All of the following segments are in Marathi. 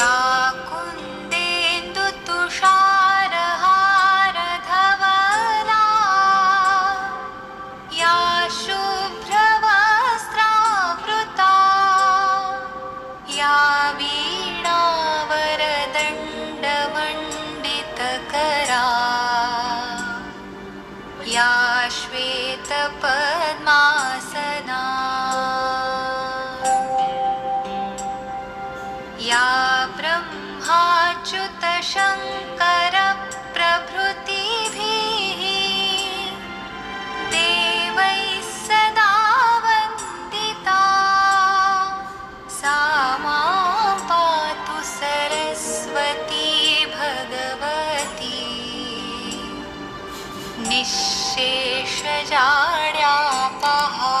या कुन्देन्दु तुषारहारधवला या शुभ्रवस्त्रावृता या वीणावरदण्डमण्डितकरा या श्वेतपद्मासना या ब्रह्माच्युतशङ्करप्रभृतिभिः देवैः सदा वन्दिता सा मां पातु सरस्वती भगवती निःशेषजाड्यापहा।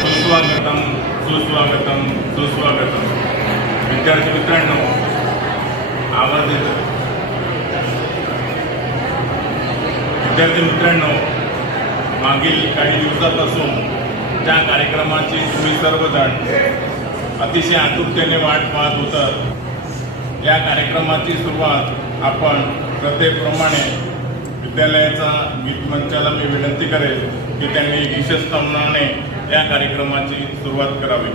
सुस्वागतम सुस्वागतम सुस्वागतम. विद्यार्थी मित्रांनो, आवाज येतो. विद्यार्थी मित्रांनो, मागील काही दिवसापासून ज्या कार्यक्रमाची तुम्ही सर्वजण अतिशय आतुरतेने वाट पाहत होतात, या कार्यक्रमाची सुरुवात आपण प्रथेप्रमाणे विद्यालयाचा गीत मंचाला मी विनंती करेल की त्यांनी विशेषतमाने या कार्यक्रमाची सुरुवात करावी.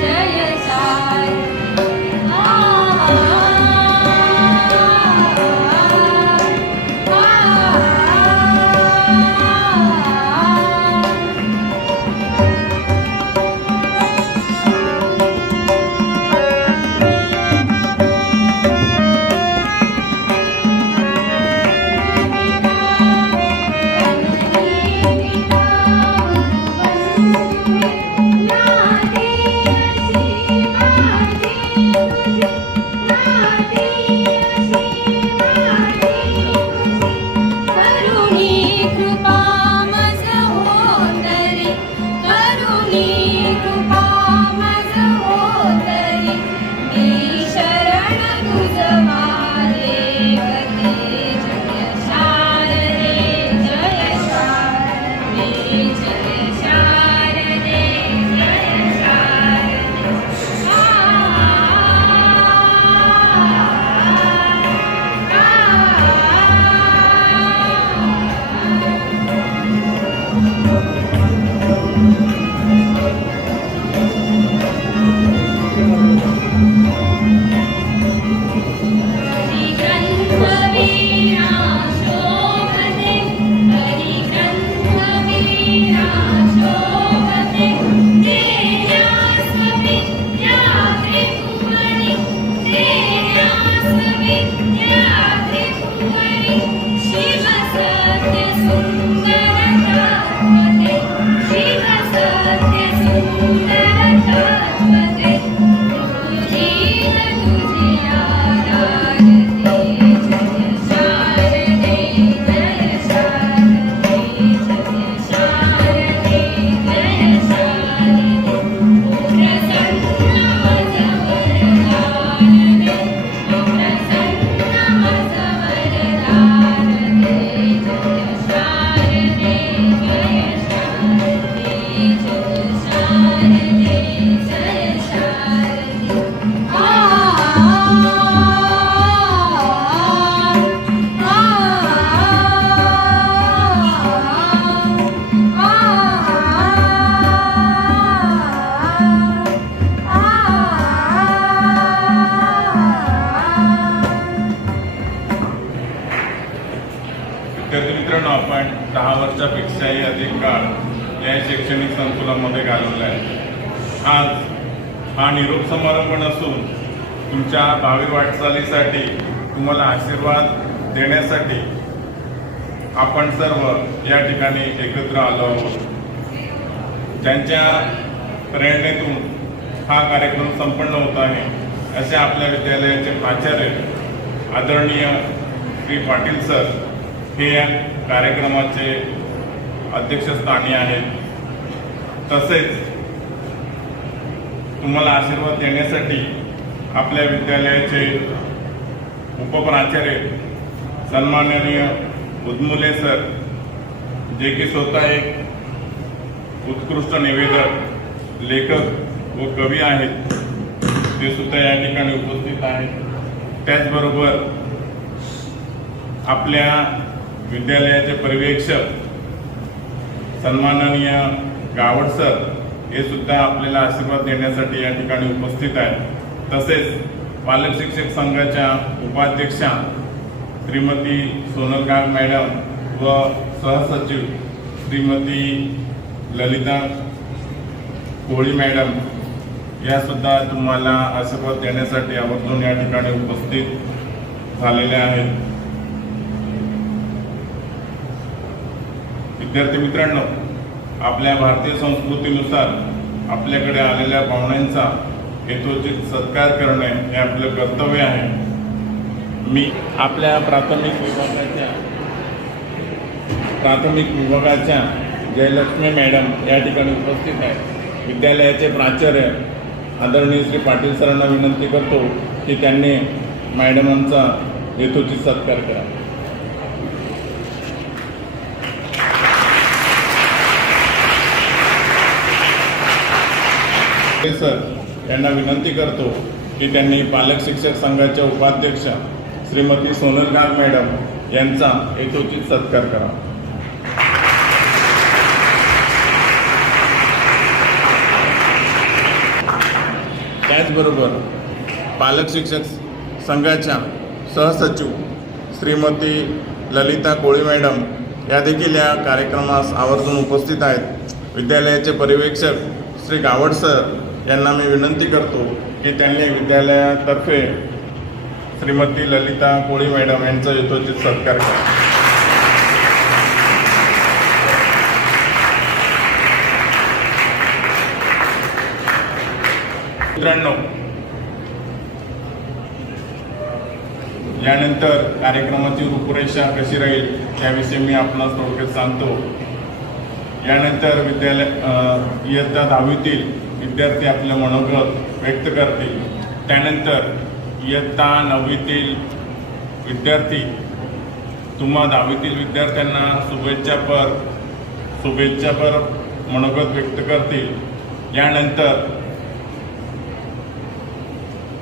जय वर्षाही अधिक काळ या शैक्षणिक संकुलामध्ये घालवला आहे. आज हा निरोप समारंभ नसून तुमच्या भावी वाटचालीसाठी तुम्हाला आशीर्वाद देण्यासाठी आपण सर्व या ठिकाणी एकत्र आलो आहोत. ज्यांच्या प्रेरणेतून हा कार्यक्रम संपन्न होत आहे असे आपल्या विद्यालयाचे प्राचार्य आदरणीय श्री पाटील सर हे या कार्यक्रमाचे अध्यक्षस्थानी आहेत. तसेच तुम्हाला आशीर्वाद देण्यासाठी आपल्या विद्यालयाचे उपप्राचार्य सन्माननीय उदमुले सर, जे की स्वतः एक उत्कृष्ट निवेदक, लेखक व कवी आहेत, ते सुद्धा या ठिकाणी उपस्थित आहेत. त्याचबरोबर आपल्या विद्यालयाचे पर्यवेक्षक सन्माननीय गावड सर हे सुद्धा आपल्याला आशीर्वाद देण्यासाठी या ठिकाणी उपस्थित आहेत. तसेच पालक शिक्षक संघाच्या उपाध्यक्षा श्रीमती सोनल गाग मॅडम व सहसचिव श्रीमती ललिता कोळी मॅडम या सुद्धा तुम्हाला आशीर्वाद देण्यासाठी आवर्जून या ठिकाणी उपस्थित झालेल्या आहेत. विद्यार्थी मित्रांनो, आपल्या भारतीय संस्कृतीनुसार आपल्याकडे आलेल्या पाहुण्यांचा यथोचित सत्कार करणे हे आपलं कर्तव्य आहे. मी आपल्या प्राथमिक विभागाच्या जयलक्ष्मी मॅडम या ठिकाणी उपस्थित आहेत. विद्यालयाचे प्राचार्य आदरणीय श्री पाटील सरांना विनंती करतो की त्यांनी मॅडमांचा यथोचित सत्कार करा. सर यांना विनंती करतो की त्यांनी पालक शिक्षक संघाच्या उपाध्यक्षा श्रीमती सोनल गाग मॅडम यांचा यथोचित सत्कार करा. त्याचबरोबर पालक शिक्षक संघाच्या सहसचिव श्रीमती ललिता कोळी मॅडम या देखील या कार्यक्रमास आवर्जून उपस्थित आहेत. विद्यालयाचे पर्यवेक्षक श्री गावड सर यांना मी विनंती करतो की त्यांनी विद्यालयातर्फे श्रीमती ललिता कोळी मॅडम यांचा यथोचित सत्कार करा. मित्रांनो, यानंतर कार्यक्रमाची रूपरेषा कशी राहील याविषयी मी आपणास थोडक्यात सांगतो. यानंतर इयत्ता 10वीतील विद्यार्थी आपलं मनोगत व्यक्त करतील. त्यानंतर इयत्ता 9वीतील विद्यार्थी तुम्हा 10वीतील विद्यार्थ्यांना शुभेच्छापर मनोगत व्यक्त करतील. यानंतर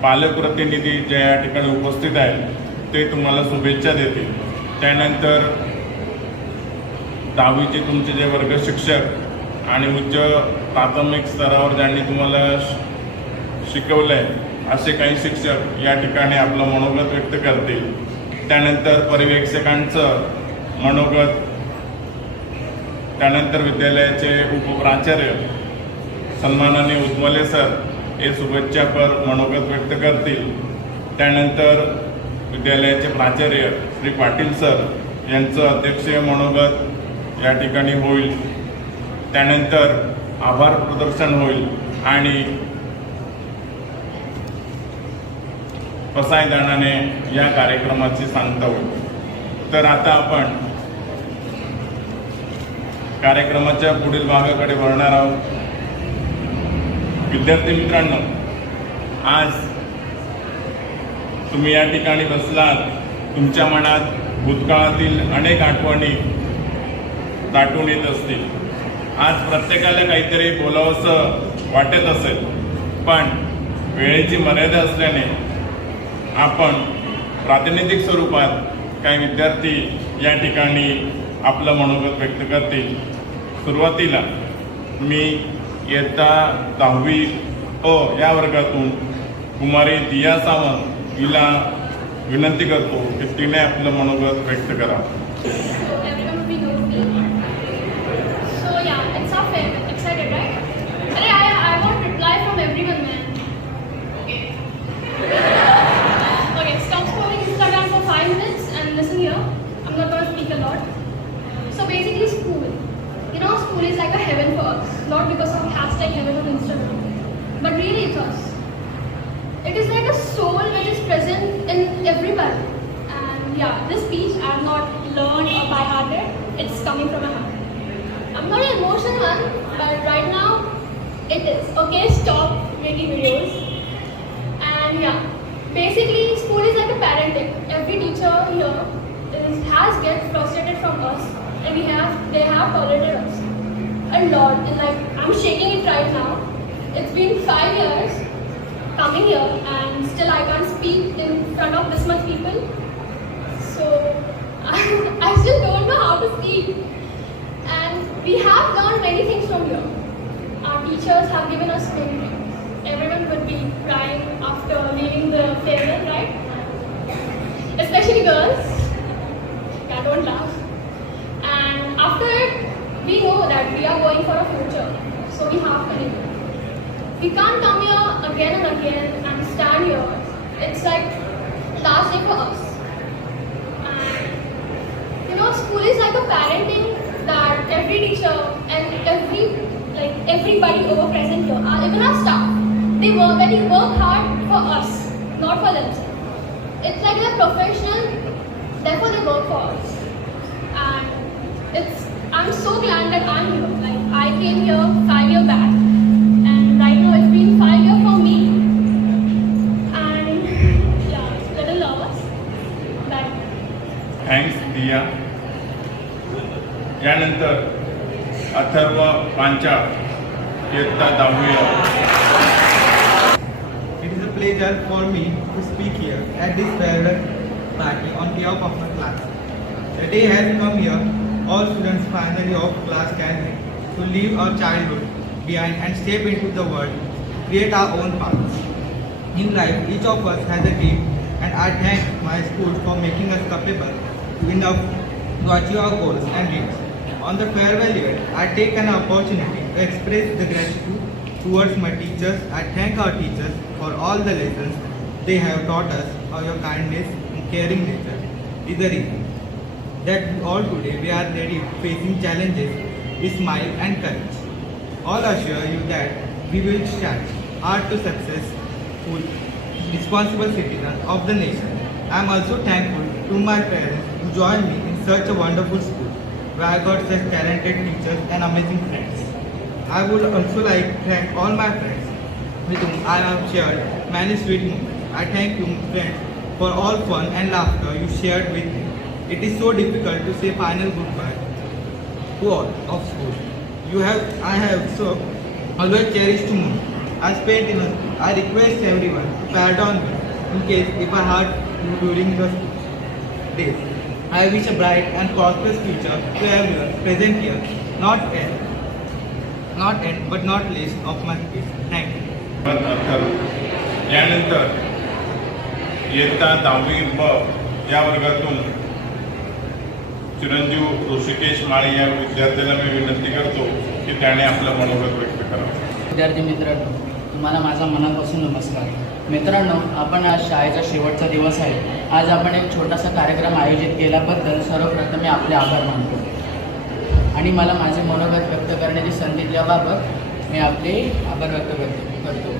पालक प्रतिनिधी जे या ठिकाणी उपस्थित आहेत ते तुम्हाला शुभेच्छा देतील. त्यानंतर 10वीचे तुमचे जे वर्ग शिक्षक आणि उच्च प्राथमिक स्तरावर ज्यांनी तुम्हाला शिकवलं आहे असे काही शिक्षक या ठिकाणी आपलं मनोगत व्यक्त करतील. त्यानंतर पर्यवेक्षकांचं मनोगत, त्यानंतर विद्यालयाचे उपप्राचार्य सन्माननीय उदमले सर हे शुभेच्छापर मनोगत व्यक्त करतील. त्यानंतर विद्यालयाचे प्राचार्य श्री पाटील सर यांचं अध्यक्षीय मनोगत या ठिकाणी होईल. त्यानंतर आभार प्रदर्शन होईल आणि पसायदानाने या कार्यक्रमाची सांगता होईल. तर आता आपण कार्यक्रमाच्या पुढील भागाकडे वळणार आहोत. विद्यार्थी मित्रांनो, आज तुम्ही या ठिकाणी बसलात, तुमच्या मनात भूतकाळातील अनेक आठवणी दाटून येत असतील. आज प्रत्येकाला काहीतरी बोलावंसं वाटत असेल, पण वेळेची मर्यादा असल्याने आपण प्रातिनिधिक स्वरूपात काही विद्यार्थी या ठिकाणी आपलं मनोगत व्यक्त करतील. सुरुवातीला मी इयत्ता 10वी या वर्गातून कुमारी दिया सावंत हिला विनंती करतो की तिने आपलं मनोगत व्यक्त करावं. school is like a heaven for us, not because of hashtag heaven on Instagram, but really it's us. It is like a soul which is present in everybody. And yeah, this speech I have not learned or by hearted. It's coming from my heart. I'm not an emotional one, but right now it is. Okay, stop making videos. And yeah, basically school is like a parenting. Every teacher here has get frustrated from us, and they have tolerated us a lot. And like I'm shaking it right now. It's been 5 years coming here, and still I can't speak in front of this much people. So I still don't know how to speak. And we have learned many things from here. Our teachers have given us many things. Everyone would be crying after leaving the farewell, right? Especially girls. Yeah, don't laugh. And after it, we know that we are going for a future. So we have to live. We can't come here again and again and stand here. It's like last day for us. And you know, school is like a parenting that every teacher and everybody over present here, even our staff, they work hard for us, not for themselves. It's like they're professional, therefore they work for us. And I'm so glad that I'm here. Like I came here 5 years back, and right now it's been 5 years for me. And yeah, it's a little nervous, but thanks दिया. यानंतर अथर्व पांचाळ इयत्ता 10वी. It is a pleasure for me to speak here at this farewell party on behalf of my class. The day has come here, all students finally of class gathering to leave our childhood behind and step into the world, create our own paths. In life, each of us has a dream, and I thank my school for making us capable enough to achieve our goals and dreams. On the farewell year, I take an opportunity to express the gratitude towards my teachers. I thank our teachers for all the lessons they have taught us. How your kindness and caring nature is the reason that all today we are ready facing challenges with smile and courage. All assure you that we will strive hard to successful, responsible citizen of the nation. I am also thankful to my parents who joined me in such a wonderful school where I got such talented teachers and amazing friends. I would also like to thank all my friends with whom I have shared many sweet moments. I thank you, friends, for all fun and laughter you shared with me. It is so difficult to say final goodbye to all of school. I have so always cherished moment I spent in a school. I request everyone to pardon me in case if I hurt you during the school days. I wish a bright and prosperous future to everyone present here, not end, but not least of my speech. Thank you. Atharva. यानंतर इयत्ता 10वी ब या वर्गातून चिरंजीव ऋषिकेश माळी या विद्यार्थ्याला मी विनंती करतो की त्याने आपलं मनोगत व्यक्त करावं. विद्यार्थी मित्रांनो, तुम्हाला माझा मनापासून नमस्कार. मित्रांनो, आपण आज शाळेचा शेवटचा दिवस आहे. आज आपण एक छोटासा कार्यक्रम आयोजित केल्याबद्दल सर्वप्रथम मी आपले आभार मानतो आणि मला माझे मनोगत व्यक्त करण्याची संधी दिल्याबाबत मी आपले आभार व्यक्त करतो.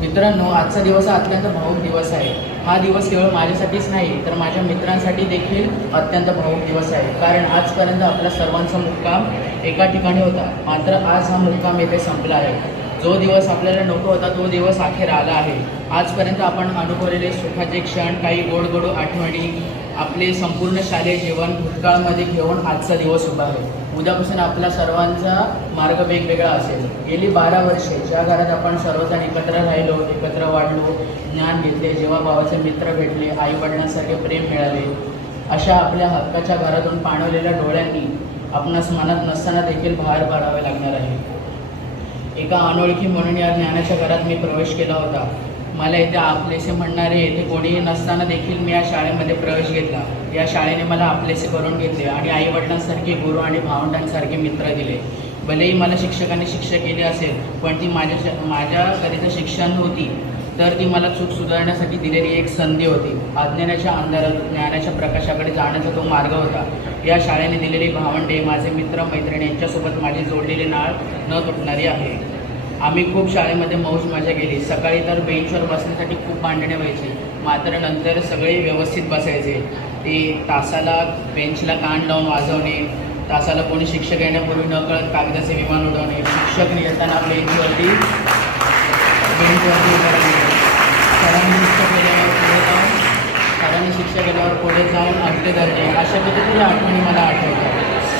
मित्रांनो, आजचा दिवस हा अत्यंत भावूक दिवस आहे. हा दिवस केवळ माझ्यासाठीच नाही तर माझ्या मित्रांसाठी देखील अत्यंत भावूक दिवस आहे. कारण आजपर्यंत आपल्या सर्वांचा मुक्काम एका ठिकाणी होता, मात्र आज हा मुक्काम येथे संपला आहे. जो दिवस आपल्याला नको होता तो दिवस अखेर आला आहे. आजपर्यंत आपण अनुभवलेले सुखाचे क्षण, काही गोड आठवणी, आपले संपूर्ण शालेय जीवन भूतकाळामध्ये घेऊन आजचा दिवस उभा आहे. उद्यापासून आपला सर्वांचा मार्ग वेगवेगळा असेल. गेली 12 वर्षे ज्या घरात आपण सर्वजण एकत्र राहिलो, एकत्र वाढलो, ज्ञान घेतले, जेव्हा भावाचे मित्र भेटले, आईवडिलांसारखे प्रेम मिळाले, अशा आपल्या हक्काच्या घरातून पाणवलेल्या डोळ्यांनी आपणास मनात नसताना देखील बाहेर पडावे लागणार आहे. एका अनोळखी म्हणून या ज्ञानाच्या घरात मी प्रवेश केला होता. मला इथे आपलेसे म्हणणारे येथे कोणीही नसताना देखील मी या शाळेमध्ये प्रवेश घेतला. या शाळेने मला आपलेसे करून घेतले आणि आईवडिलांसारखे गुरु आणि भावंडांसारखे मित्र दिले. भलेही मला शिक्षकांनी शिक्षा केली असेल, पण ती माझ्याकरिता शिक्षा नव्हती, तर ती मला चूक सुधारण्यासाठी दिलेली एक संधी होती. अज्ञानाच्या अंधारात ज्ञानाच्या प्रकाशाकडे जाण्याचा तो मार्ग होता. या शाळेने दिलेली भावंडे, माझे मित्र मैत्रिणी यांच्यासोबत माझी जोडलेली नाळ न तुटणारी आहे. आम्ही खूप शाळेमध्ये मौज मजा केली. सकाळी तर बेंचवर बसण्यासाठी खूप भांडणे व्हायची, मात्र नंतर सगळे व्यवस्थित बसायचे. ते तासाला बेंचला कान लावून वाजवणे, तासाला कोणी शिक्षक येण्यापूर्वी नकळत कागदाचे विमान उडवणे, शिक्षक येताना बेंचवरती उभं राहणे, सरांनी शिक्षक केल्यावर पुढे जाऊन अड्डे धरणे, अशा कितीतरी आठवणी मला आठवतात.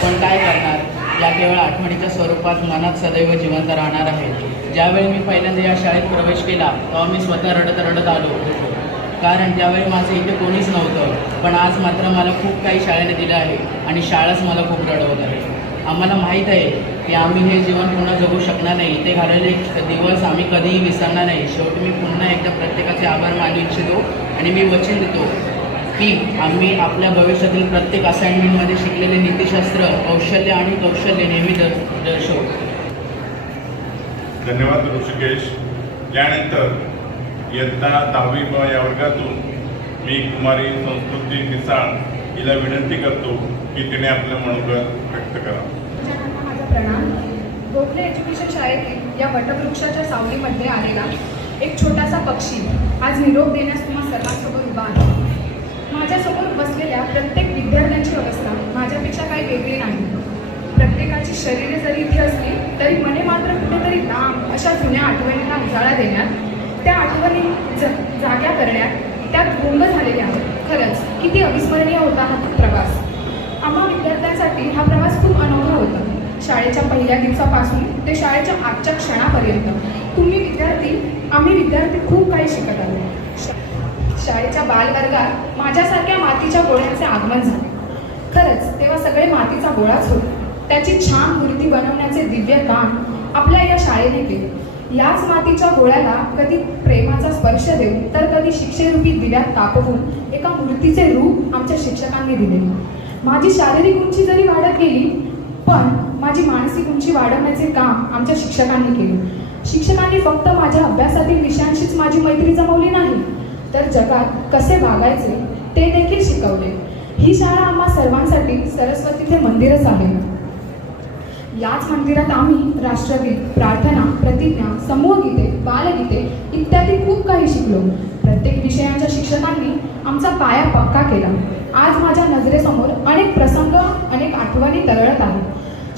पण काय करणार, या केवळ आठवणीच्या स्वरूपात मनात सदैव जिवंत राहणार आहे. ज्यावेळी मी पहिल्यांदा या शाळेत प्रवेश केला तेव्हा मी स्वतः रडत आलो होतो, कारण त्यावेळी माझं इथे कोणीच नव्हतं. पण आज मात्र मला खूप काही शाळेने दिलं आहे आणि शाळाच मला खूप रडवत आहे. आम्हाला माहीत आहे की आम्ही हे जीवन पुन्हा जगू शकणार नाही. इथे घालवलेले दिवस आम्ही कधीही विसरणार नाही. शेवटी मी पुन्हा एकदा प्रत्येकाचे आभार मानू इच्छितो आणि मी वचन देतो की आम्ही आपल्या भविष्यातील प्रत्येक असाइनमेंटमध्ये शिकलेले नीतिशास्त्र, कौशल्य आणि कौशल्य नेहमी दर्शवू. धन्यवाद ऋषिकेश. यानंतर इयत्ता 10वी ब या वर्गातून मी कुमारी संस्कृती मिसाळ हिला विनंती करतो की तिने आपलं मनोगत व्यक्त करा. माझा प्रणाम. गोखले एज्युकेशन शाळेतील या वटवृक्षाच्या सावलीमध्ये आलेला एक छोटासा पक्षी आज निरोप देण्यास तुम्हा सर्वांसमोर उभा आहे. माझ्यासमोर बसलेल्या प्रत्येक विद्यार्थ्यांची अवस्था माझ्यापेक्षा काही वेगळी नाही. प्रत्येकाची शरीरे जरी इथे असली तरी मने मात्र कुठेतरी लांब अशा जुन्या आठवणींना उजाळा देण्यात, त्या आठवणी जाग्या करण्यात त्यात गुंग झालेल्या आहेत. खरंच किती अविस्मरणीय होता हा प्रवास. आम्हा विद्यार्थ्यांसाठी हा प्रवास खूप अनोखा होता. शाळेच्या पहिल्या दिवसापासून ते शाळेच्या आजच्या क्षणापर्यंत आम्ही विद्यार्थी खूप काही शिकत आलो. शाळेच्या बालवर्गात माझ्यासारख्या मातीच्या गोळ्यांचे आगमन झाले. खरंच तेव्हा सगळे मातीचा गोळाच होता. त्याची छान मूर्ती बनवण्याचे दिव्य काम आपल्या या शाळेने केले. याच मातीच्या गोळ्याला कधी प्रेमाचा स्पर्श देऊन तर कधी शिक्षेरूपी दिव्यात तापवून एका मूर्तीचे रूप आमच्या शिक्षकांनी दिले. माझी शारीरिक उंची जरी वाढत गेली पण माझी मानसिक उंची वाढवण्याचे काम आमच्या शिक्षकांनी केले. शिक्षकांनी फक्त माझ्या अभ्यासातील विषयांशीच माझी मैत्री जमवली नाही, तर जगात कसे वागायचे ते देखील शिकवले. ही शाळा आम्हा सर्वांसाठी सरस्वतीचे मंदिरच आहे. याच मंदिरात आम्ही राष्ट्रगीत, प्रार्थना, प्रतिज्ञा, समूहगीते, बालगीते इत्यादी खूप काही शिकलो. प्रत्येक विषयांच्या शिक्षकांनी आमचा पाया पक्का केला. आज माझ्या नजरेसमोर अनेक प्रसंग, अनेक आठवणी तरळत आहेत.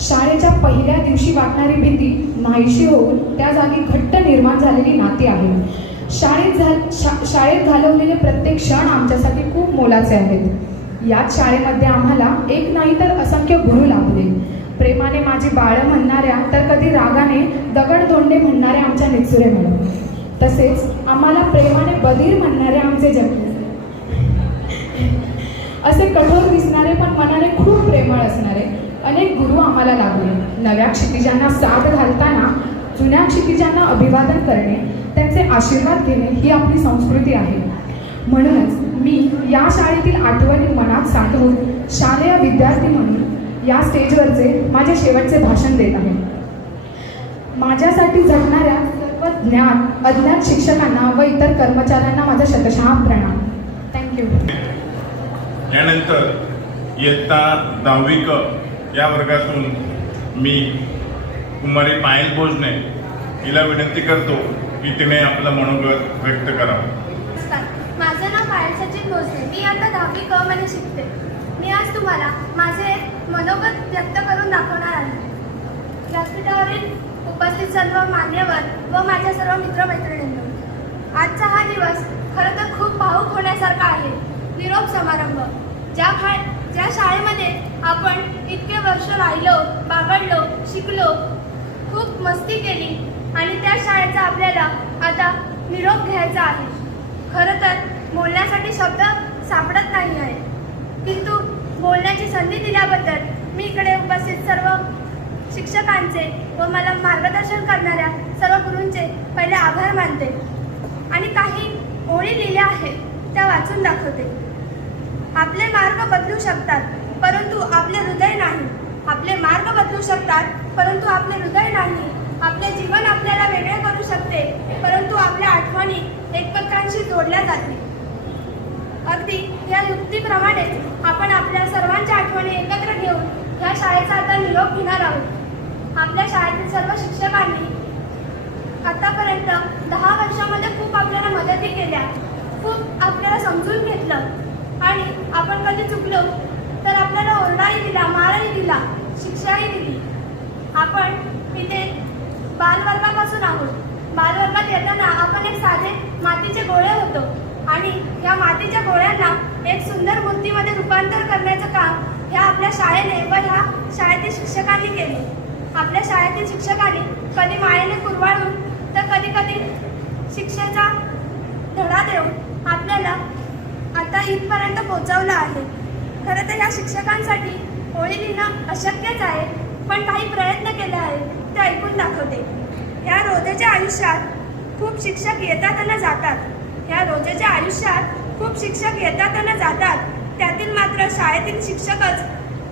शाळेच्या पहिल्या दिवशी वाटणारी भीती नाहीशी होऊन त्या जागी घट्ट निर्माण झालेली नाती आहेत. शाळेत घालवलेले प्रत्येक क्षण आमच्यासाठी खूप मोलाचे आहेत. याच शाळेमध्ये आम्हाला एक नाही तर असंख्य गुरु लाभले. प्रेमाने माझी बाळं म्हणणाऱ्या तर कधी रागाने दगडधोंडे म्हणणाऱ्या आमच्या निचुरे मॅडम, तसेच आम्हाला प्रेमाने बधीर म्हणणारे आमचे जगले. असे कठोर दिसणारे पण मनाने खूप प्रेमळ असणारे अनेक गुरु आम्हाला लाभले. नव्या क्षितिजांना साथ घालताना जुन्या क्षितिजांना अभिवादन करणे, त्यांचे आशीर्वाद घेणे ही आपली संस्कृती आहे. म्हणूनच मी या शाळेतील आठवणी मनात साठवून शालेय विद्यार्थी म्हणून या स्टेजवरचे माझे शेवटचे भाषण देत आहे. माझ्यासाठी झटणाऱ्या सर्व अज्ञात शिक्षकांना व इतर कर्मचाऱ्यांना माझा शतशः प्रणाम. थँक्यू. यानंतर इयत्ता 10वी क या वर्गातून मी कुमारी पायल भोजने हिला विनंती करतो की तिने आपलं मनोगत व्यक्त करावं. नमस्कार, माझं नाव पायल सचिन भोसले. मी आता 10वी क मध्ये शिकते. मी आज तुम्हाला माझे मनोगत व्यक्त करून दाखवणार आहे. व्यासपीठावरील उपस्थित सर्व मान्यवर व माझ्या सर्व मित्रमैत्रिणींनो, आजचा हा दिवस खरं तर खूप भावूक होण्यासारखा आहे. निरोप समारंभ, ज्या शाळेमध्ये आपण इतके वर्ष राहिलो, बागडलो, शिकलो, खूप मस्ती केली आणि त्या शाळेचा आपल्याला आता निरोप घ्यायचा आहे. खरं तर बोलण्यासाठी शब्द सापडत नाही आहे, किंतु बोलण्याची संधी दिल्याबद्दल मी इकडे उपस्थित सर्व शिक्षकांचे व मला मार्गदर्शन करणाऱ्या सर्व गुरूंचे पहिले आभार मानते आणि काही ओळी लिहिल्या आहेत त्या वाचून दाखवते. आपले मार्ग बदलू शकतात परंतु आपले हृदय नाही. आपले मार्ग बदलू शकतात परंतु आपले हृदय नाही. आपले जीवन आपल्याला वेगळे करू शकते, परंतु आपल्या आठवणी एकमेकांशी जोडल्या जातील. अगदी या युक्तीप्रमाणे आपण आपल्या सर्वांच्या आठवणी एकत्र घेऊन या शाळेचा आता निरोप घेणार आहोत. आपल्या शाळेतील सर्व शिक्षकांनी आतापर्यंत 10 वर्षामध्ये खूप आपल्याला मदती केल्या, खूप आपल्याला समजून घेतलं आणि आपण कधी चुकलो तर आपल्याला ओरडाही दिला, मारही दिला, शिक्षाही दिली. आपण इथे बालवर्गापासून आहोत. बालवर्गात येताना आपण एक साधे मातीचे गोळे होतो आणि या मातीच्या गोळ्यांना एक सुंदर मूर्तीमध्ये रूपांतर करण्याचं काम ह्या आपल्या शाळेने व ह्या शाळेतील शिक्षकांनी केले. आपल्या शाळेतील शिक्षकांनी कधी मायेने कुरवाळून तर कधी कधी शिक्षेचा धडा देऊन आपल्याला आता इथपर्यंत पोहोचवलं आहे. खरं तर ह्या शिक्षकांसाठी होळी लिहिणं अशक्यच आहे, पण काही प्रयत्न केले आहेत ते ऐकून दाखवते. ह्या रोजच्या आयुष्यात खूप शिक्षक येतात आणि जातात. ह्या रोजच्या आयुष्यात खूप शिक्षक येतात आणि जातात. त्यातील मात्र शाळेतील शिक्षकच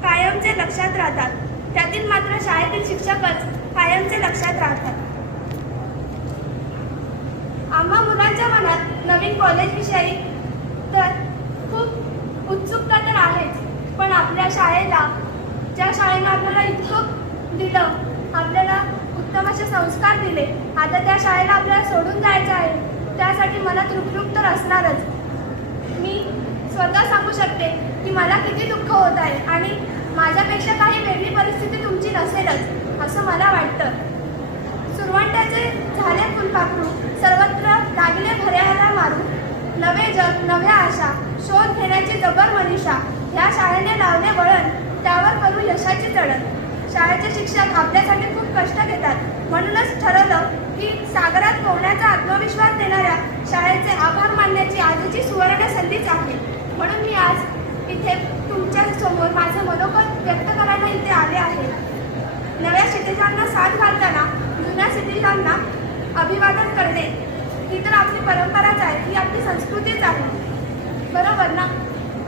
कायमचे लक्षात राहतात. त्यातील मात्र शाळेतील शिक्षकच कायमचे लक्षात राहतात. आम्हा मुलांच्या मनात नवीन कॉलेजविषयी तर खूप उत्सुकता तर आहेच, पण आपल्या शाळेला, ज्या शाळेनं आपल्याला इतकं दिलं, आपल्याला उत्तम असे संस्कार दिले, आता त्या शाळेला आपल्याला सोडून जायचं आहे, त्यासाठी मनात रुकरुक तर असणारच. मी स्वतः सांगू शकते की मला किती दुःख होत आहे आणि माझ्यापेक्षा काही वेगळी परिस्थिती तुमची नसेलच असं मला वाटतं. सुरवंट्याचे झाले फुलपाखरू, सर्वत्र लागले भऱ्याला मारू, नवे जग नव्या आशा, शोध घेण्याची जबर मनीषा, ह्या शाळेने लावले वळण, त्यावर करू यशाची चढण. शाळेचे शिक्षक आपल्यासाठी खूप कष्ट घेतात, म्हणूनच ठरवलं की सागरात पोहण्याचा आत्मविश्वास देणाऱ्या शाळेचे आभार मानण्याची आजची सुवर्ण संधीच आहे. म्हणून मी आज इथे तुमच्या समोर माझं मनोगत व्यक्त करायला इथे आले आहे. नव्या क्षितिजांना साथ घालताना जुन्या क्षितिजांना अभिवादन करणे ही तर आपली परंपराच आहे, ही आपली संस्कृतीच आहे, बरोबर ना?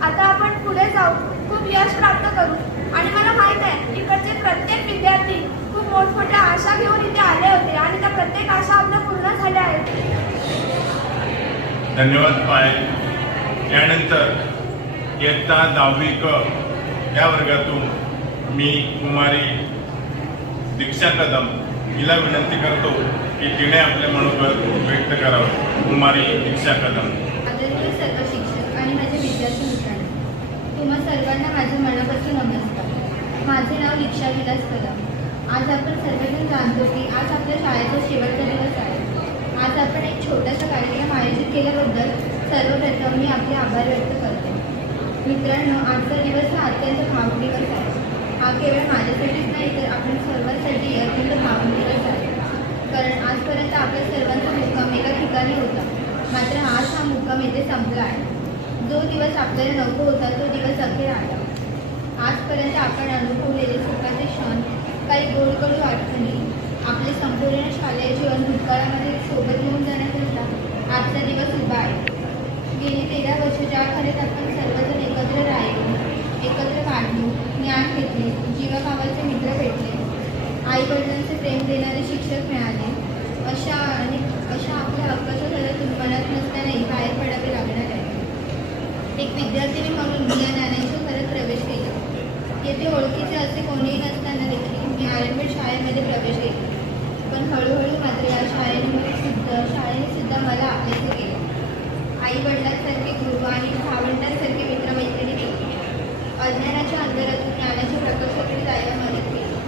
आता आपण पुढे जाऊ, खूप यश प्राप्त करू आणि मला माहीत आहे इकडचे प्रत्येक विद्यार्थी खूप मोठमोठ्या आशा घेऊन इथे आले होते आणि त्या प्रत्येक आशा आपल्या पूर्ण झाल्या आहेत. धन्यवाद पायल. यानंतर इयत्ता 10वी क या वर्गातून मी कुमारी दीक्षा कदम हिला विनंती करतो की तिने आपले मनोगत व्यक्त करावे. कुमारी दीक्षा कदम. आदरणीय सर्व शिक्षक आणि माझे विद्यार्थी मित्रांनो, तुम्हा सर्वांना माझ्या मनापासून नमस्कार. माझे नाव दीक्षा विलास कदम. आज आपण सर्वजण जाणतो की आज आपल्या शाळेचा शेवटचा दिवस आहे. आज आपण एक छोटासा कार्यक्रम आयोजित केल्याबद्दल सर्वप्रथम मी आपले आभार व्यक्त करते. मित्रांनो, आजचा दिवस हा अत्यंत भावूक दिवस आहे. हा केवळ माझ्यासाठीच नाही तर आपण सर्वांसाठी अत्यंत भावूक दिवस आहे. कारण आजपर्यंत आपल्या सर्वांचा मुक्काम एका ठिकाणी होता, मात्र आज हा मुक्काम येथे संपला आहे. जो दिवस आपल्याला नको होता तो दिवस अखेर आला. आजपर्यंत आपण अनुभवलेले सुखाचे क्षण, काही गोडकडू आठवणी, आपले संपूर्ण शालेय जीवन भूतकाळामध्ये सोबत घेऊन जाण्याकरिता आजचा दिवस उभा आहे. गेली 13 वर्ष ज्या खरेच आपण सर्वजण एकत्र राहिलो, एकत्र वाढलो, ज्ञान घेतले, जीवाभावाचे मित्र भेटले, आई वडिलांचे प्रेम देणारे शिक्षक मिळाले, अशा आपल्या हक्काच्या घरातून मनात नसतानाही बाहेर पडावे लागणार आहे. एक विद्यार्थिनी म्हणून मी या ज्ञानाच्या घरात प्रवेश केला. येथे ओळखीचे असे कोणीही नसताना देखील मी आरंभी शाळेमध्ये प्रवेश केला. पण हळूहळू मात्र या शाळेने सुद्धा मला आपलेसे केले. आई वडिलांसारखे गुरु आणि भावंडांसारखे मित्रमैत्रिणी केली. अज्ञानाच्या अंतरातून ज्ञानाच्या प्रकाशाकडे जायला मदत केली.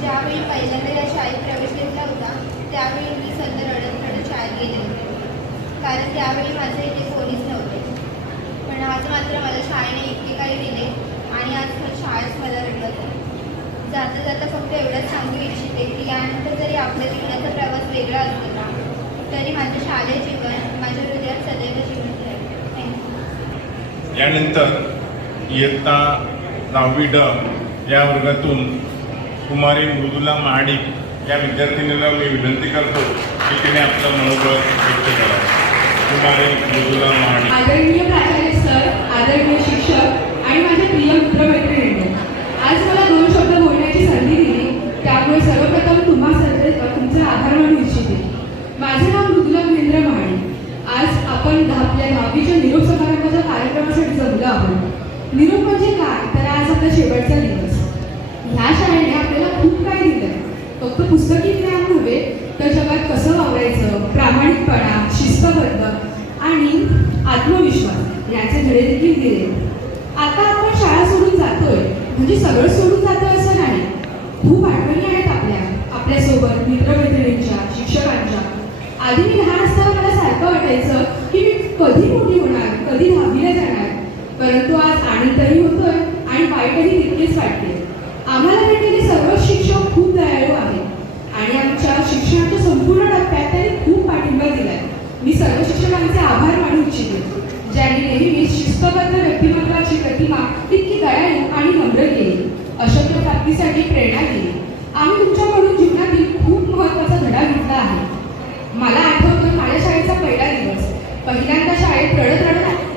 ज्यावेळी पहिल्यांदा या शाळेत प्रवेश घेतला होता त्यावेळी मी सध्या रडत शाळेत गेले होते, कारण त्यावेळी माझ्या इथे कोणीच नव्हते. पण आज मात्र मला शाळेने इतके काही दिले आणि आज शाळेत मला रडवत आहे. जाता जाता फक्त एवढंच सांगू इच्छिते की यानंतर जरी आपल्या जीवनाचा प्रवास वेगळा असला तरी माझे शालेय जीवन माझ्या हृदयात सदैव जिवंत राहील. थँक्यू. यानंतर इयत्ता 10वी ड या वर्गातून कुमारी मृदुला महाडिक या विद्यार्थिनीला मी विनंती करतो की तिने आपलं मनोगत व्यक्त करावं. कुमारी मृदुला महाडिक. आदरणीय प्राचार्य सर, आदरणीय शिक्षक आणि माझे प्रिय मित्रमैत्रिणी, आज मला 2 शब्द बोलण्याची संधी दिली, त्यामुळे सर्वप्रथम तुम्हा तुमचे आभार मानू इच्छिते. माझे नाव मृदुला महेंद्र माने. आज आपण आपल्या 10वीच्या निरोप समारंभाच्या कार्यक्रमासाठी जमलो आहोत. निरोप म्हणजे काय, तर आज आपला शेवटचा दिवस. ह्या शाळेने आपल्याला खूप काय दिलंय. फक्त पुस्तकी ज्ञान नव्हे तर जगात कसं वावरायचं, प्रामाणिकपणा, शिस्तबद्ध आणि आत्मविश्वास याचे धडे देखील दिले. आता आपण शाळा सोडून जातोय म्हणजे सगळं सोडून जातोय असं नाही. खूप आठवणी आहेत आपल्यासोबत, मित्रमैत्रिणींच्या, शिक्षकांच्या. आधी मी लहान असताना मला सारखं वाटायचं की मी कधी मोठी होणार, कधी 10वीला जाणार. परंतु आज आनंदही होतोय आणि वाईटही तितकेच वाटते. आम्हाला भेटलेले सर्व शिक्षक खूप दयाळू आहेत आणि आमच्या शिक्षणाच्या संपूर्ण टप्प्यात त्यांनी खूप पाठिंबा दिलाय. मी सर्व शिक्षकांचे आभार मानू इच्छिते, ज्यांनी नेहमी शिस्तबद्ध व्यक्तिमत्वाची प्रतिमा तितकी दयाळू आणि नम्र केली, अशक्य प्राप्तीसाठी प्रेरणा दिली. आम्ही तुमच्याकडून जीवनातील खूप महत्त्वाचा धडा घेतला आहे. मला आठवतोय माझ्या शाळेचा पहिला दिवस. पहिल्यांदा शाळेत रडत आले.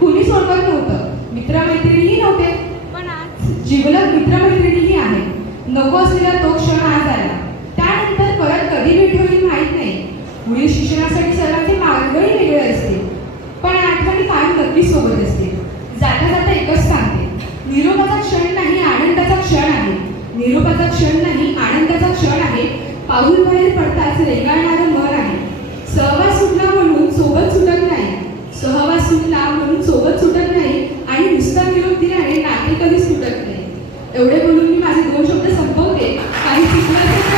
कुणीच ओळखत नव्हतं, मित्रमैत्रिणीही नव्हते, पण आज जिवलग मित्रमैत्रिणीही आहे. नको असलेला तो क्षण आज आला. त्यानंतर परत कधी भेट होईल माहीत नाही. पुढील शिक्षणासाठी सर्वांचे मार्गही वेगळे असतील, पण आठवणी कायम नक्की सोबत असतील. जाता जाता एकच सांगते, निरोपाचा क्षण नाही आनंदाचा क्षण आहे. निरोपाचा क्षण नाही आनंदाचा क्षण आहे. पाऊल बाहेर पडताच रेंगाळणारं मन आहे. सहवास सुटला म्हणून सोबत सुटत नाही. सहवास सुटला म्हणून सोबत सुटत नाही आणि नुसता निरोप दिल्याने नाते कधीच सुटत नाही. एवढे बोलून मी माझे 2 शब्द संपवते. काही शिकवायचं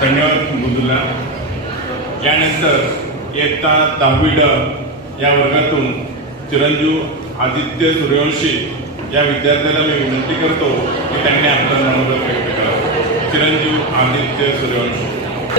धन्यवाद मृदुला. यानंतर इयत्ता 10वी ड या वर्गातून चिरंजीव आदित्य सूर्यवंशी या विद्यार्थ्याला मी विनंती करतो की त्यांनी आपलं मनोगत व्यक्त करावं. चिरंजीव आदित्य सूर्यवंशी.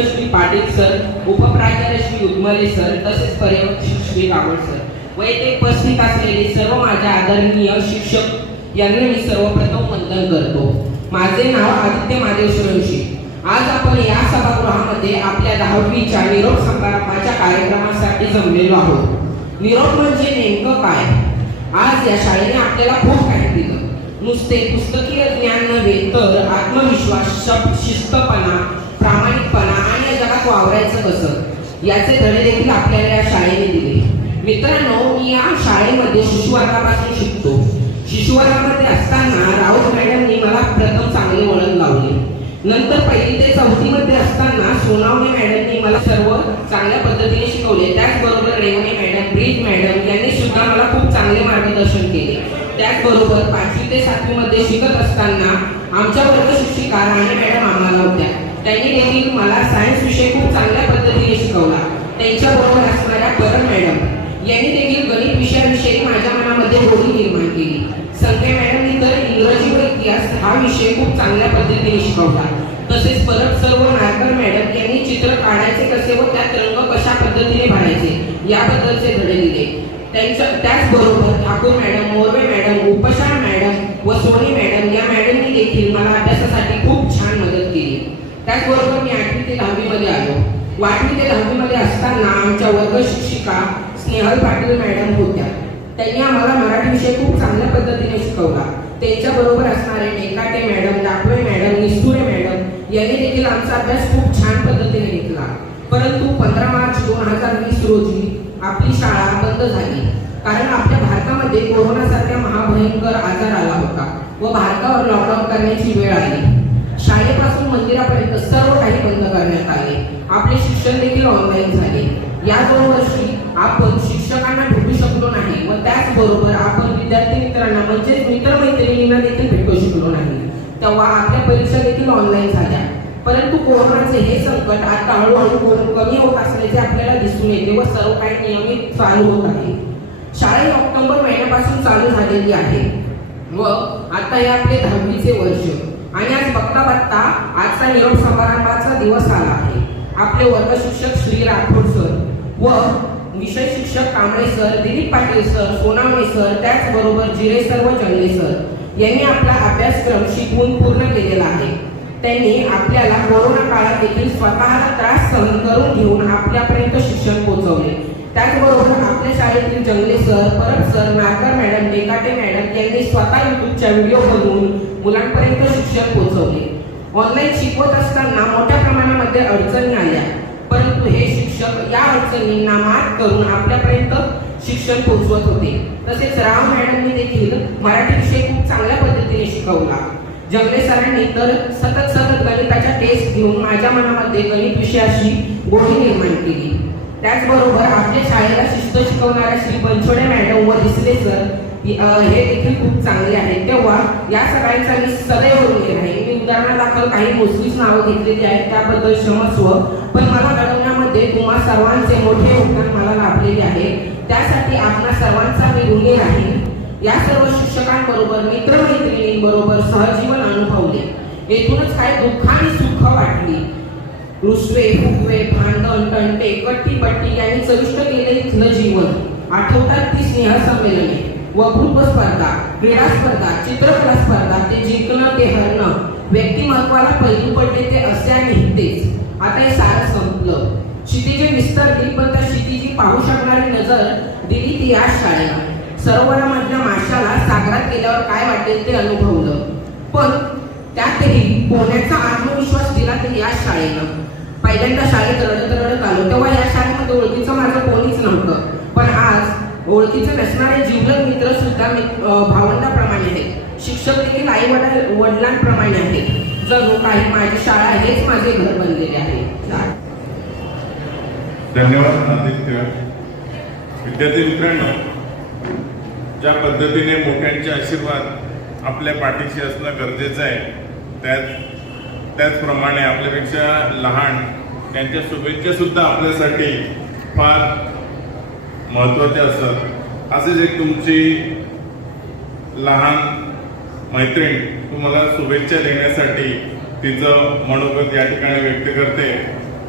श्री पाटील सर, उपप्राचार्य श्री उद्मले सर, तसेच पर्यवेक्षक श्री रावळ सर व येथे उपस्थित असलेले सर्व माझ्या आदरणीय शिक्षक यांना मी सर्वप्रथम वंदन करतो. माझे नाव आदित्य महादेव सूर्यवंशी. आज आपण या सभागृहामध्ये आपल्या 10वीच्या निरोप समारंभाच्या कार्यक्रमासाठी जमलेलो आहोत. निरोप म्हणजे नेमकं काय? आज या शाळेने आपल्याला खूप काही दिलं. नुसते पुस्तकीय ज्ञान नव्हे तर आत्मविश्वास, शिस्तपणा, प्रामाणिकपणा आणि या जगात वावरायचं कसं याचे धडे देखील आपल्याला या शाळेने दिले. मित्रांनो, मी या शाळेमध्ये शिशुवर्गापासून शिकतो. शिशुवर्गामध्ये असताना राऊत मॅडमनी मला प्रथम चांगले वळण लावले. नंतर 1ली ते 4थी मध्ये असताना सोनावणे मॅडमनी मला सर्व चांगल्या पद्धतीने शिकवले. त्याचबरोबर रेवणे मॅडम, ब्रिज मॅडम यांनी सुद्धा मला खूप चांगले मार्गदर्शन केले. त्याचबरोबर 5वी ते 7वी मध्ये शिकत असताना आमच्या वर्ग शिक्षिका राणी मॅडम आम्हाला होत्या. त्यांनी देखील मला सायन्स विषय खूप चांगल्या पद्धतीने शिकवला. त्यांच्याबरोबर असणाऱ्या परम मॅडम यांनी देखील गणित विषयाविषयी माझ्या मनामध्ये गोडी निर्माण केली. संख्या मॅडमनी तर इंग्रजी व इतिहास हा विषय खूप चांगल्या पद्धतीने शिकवला. तसेच परत सर्व नारकर मॅडम यांनी चित्र काढायचे कसे व त्यात रंग कशा पद्धतीने भरायचे याबद्दलचे धडे दिले. त्याचबरोबर Thakur madam, Morve madam, उपशाळ madam व सोनी मॅडम या मॅडमनी देखील मला अभ्यासासाठी खूप छान मदत केली. त्याचबरोबर मी 8वी ते 10वी मध्ये आलो. 8वी ते 10वी मध्ये असताना आमच्या वर्ग शिक्षिका स्नेहल पाटील मॅडम होत्या. त्यांनी आम्हाला मराठी विषय खूप चांगल्या पद्धतीने शिकवला. त्यांच्याबरोबर असणारे नेकाटे मॅडम, दाखवे मॅडम, निस्तुरे मॅडम यांनी देखील आमचा अभ्यास खूप छान पद्धतीने घेतला. परंतु 15 मार्च 2020 रोजी आपली शाळा बंद झाली, कारण आपल्या भारतामध्ये कोरोनासारख्या महाभयंकर आजार आला होता व भारतावर लॉकडाऊन करण्याची वेळ आली. शाळेपासून मंदिरापर्यंत सर्व काही बंद करण्यात आले. आपले शिक्षण देखील ऑनलाईन झाले. या 2 वर्षी आपण शिक्षकांना भेटू शकलो नाही व त्याचबरोबर आपण विद्यार्थी मित्रांना म्हणजेच मित्रमैत्रिणींना देखील भेटू शकलो नाही. तेव्हा आपल्या परीक्षा देखील ऑनलाईन झाल्या. परंतु कोरोनाचे हे संकट आता हळूहळू कमी होत असल्याचे आपल्याला दिसून येते व सर्व काही नियमित चालू होत आहे. शाळा ऑक्टोबर महिन्यापासून चालू झालेली आहे व आता हे आपले 10वीचे वर्ष आणि आज बघता बघता आजचा निरोप समारंभाचा दिवस आला आहे. आपले वर्ग शिक्षक श्री राठोड सर व विषय शिक्षक Kamble sir, Dilip Patil sir, Sonawane sir, त्याचबरोबर जिरे सर व चंदे सर यांनी आपला अभ्यासक्रम शिकवून पूर्ण केलेला आहे. त्यांनी आपल्याला कोरोना काळात देखील स्वतःला त्रास सहन करून घेऊन आपल्यापर्यंत शिक्षण पोहोचवले. त्याचबरोबर आपल्या शाळेतील Jangle sir, Parab sir, Narkar madam, Dekate madam यांनी स्वतः युट्यूबच्या व्हिडिओ बनवून मुलांपर्यंत शिक्षण पोहोचवले. ऑनलाईन शिकवत असताना मोठ्या प्रमाणामध्ये अडचणी आल्या, परंतु हे शिक्षक या अडचणींना मात करून आपल्यापर्यंत शिक्षण पोहोचवत होते. तसेच राव मॅडमनी देखील मराठी विषय खूप चांगल्या पद्धतीने शिकवला. जंगले सरांनी तर सतत गणिताच्या टेस्ट घेऊन माझ्या मनामध्ये गणित विषयाशी गोडी निर्माण केली. त्याचबरोबर आपल्या शाळेला शिस्त शिकवणाऱ्या श्री बनसोडे मॅडम व दिसले सर हे देखील खूप चांगले आहेत. तेव्हा या सगळ्यांचा मी सदैव ऋणी आहे. मी उदाहरणादाखल काही मोजकीच नावं घेतलेली आहेत, त्याबद्दल क्षमस्व, पण मला घडवण्यामध्ये तुम्हा सर्वांचे मोठे योगदान मला लाभलेले आहे. त्यासाठी आपल्या सर्वांचा मी ऋणी राहील. या सर्व शिक्षकांबरोबर मित्रमैत्रिणींबरोबर सहजीवन अनुभवले. येथूनच काही दुःख आणि सुख वाटली. रुसवे, फुगवे, भांडण, तंटे, कट्टी-पट्टी यांनी चविष्ट केले इथलं जीवन. आठवतात ती स्नेहसंमेलने, वक्तृत्व स्पर्धा, क्रीडा स्पर्धा, चित्रकला स्पर्धा, ते जिंकणं ते हरणं, व्यक्तिमत्वाला पैलू पडले ते असे आणि तेच. आता हे सारं संपलं. क्षितिजे विस्तारली, पण त्या क्षितिजी पाहू शकणारी नजर दिली ती याच शाळेला. सरोवरामधल्या माशाला सागरात गेल्यावर काय वाटेल ते अनुभवलं, पण त्यातही पोहण्याचा आत्मविश्वास दिला ते याच शाळेनं. पहिल्यांदा शाळेत रडत आलो तेव्हा या शाळेमध्ये ओळखीचं माझं कोणीच नव्हतं, पण आज ओळखीचे नसणारे जीवलग मित्र सुद्धा भावंडाप्रमाणे आहेत. शिक्षक देखील आई वडिलांप्रमाणे आहेत. जणू काही माझी शाळा हेच माझे घर बनलेले आहे. धन्यवाद आदित्य. विद्यार्थी मित्रांनो, ज्या पद्धतीने मोठ्यांचे आशीर्वाद आपल्या पाठीशी असणं गरजेचं आहे, त्याचप्रमाणे आपल्यापेक्षा लहान त्यांच्या शुभेच्छा सुद्धा आपल्यासाठी फार महत्त्वाच्या असतात. असेच एक तुमची लहान मैत्रीण तुम्हाला शुभेच्छा देण्यासाठी तिचं मनोगत या ठिकाणी व्यक्त करते.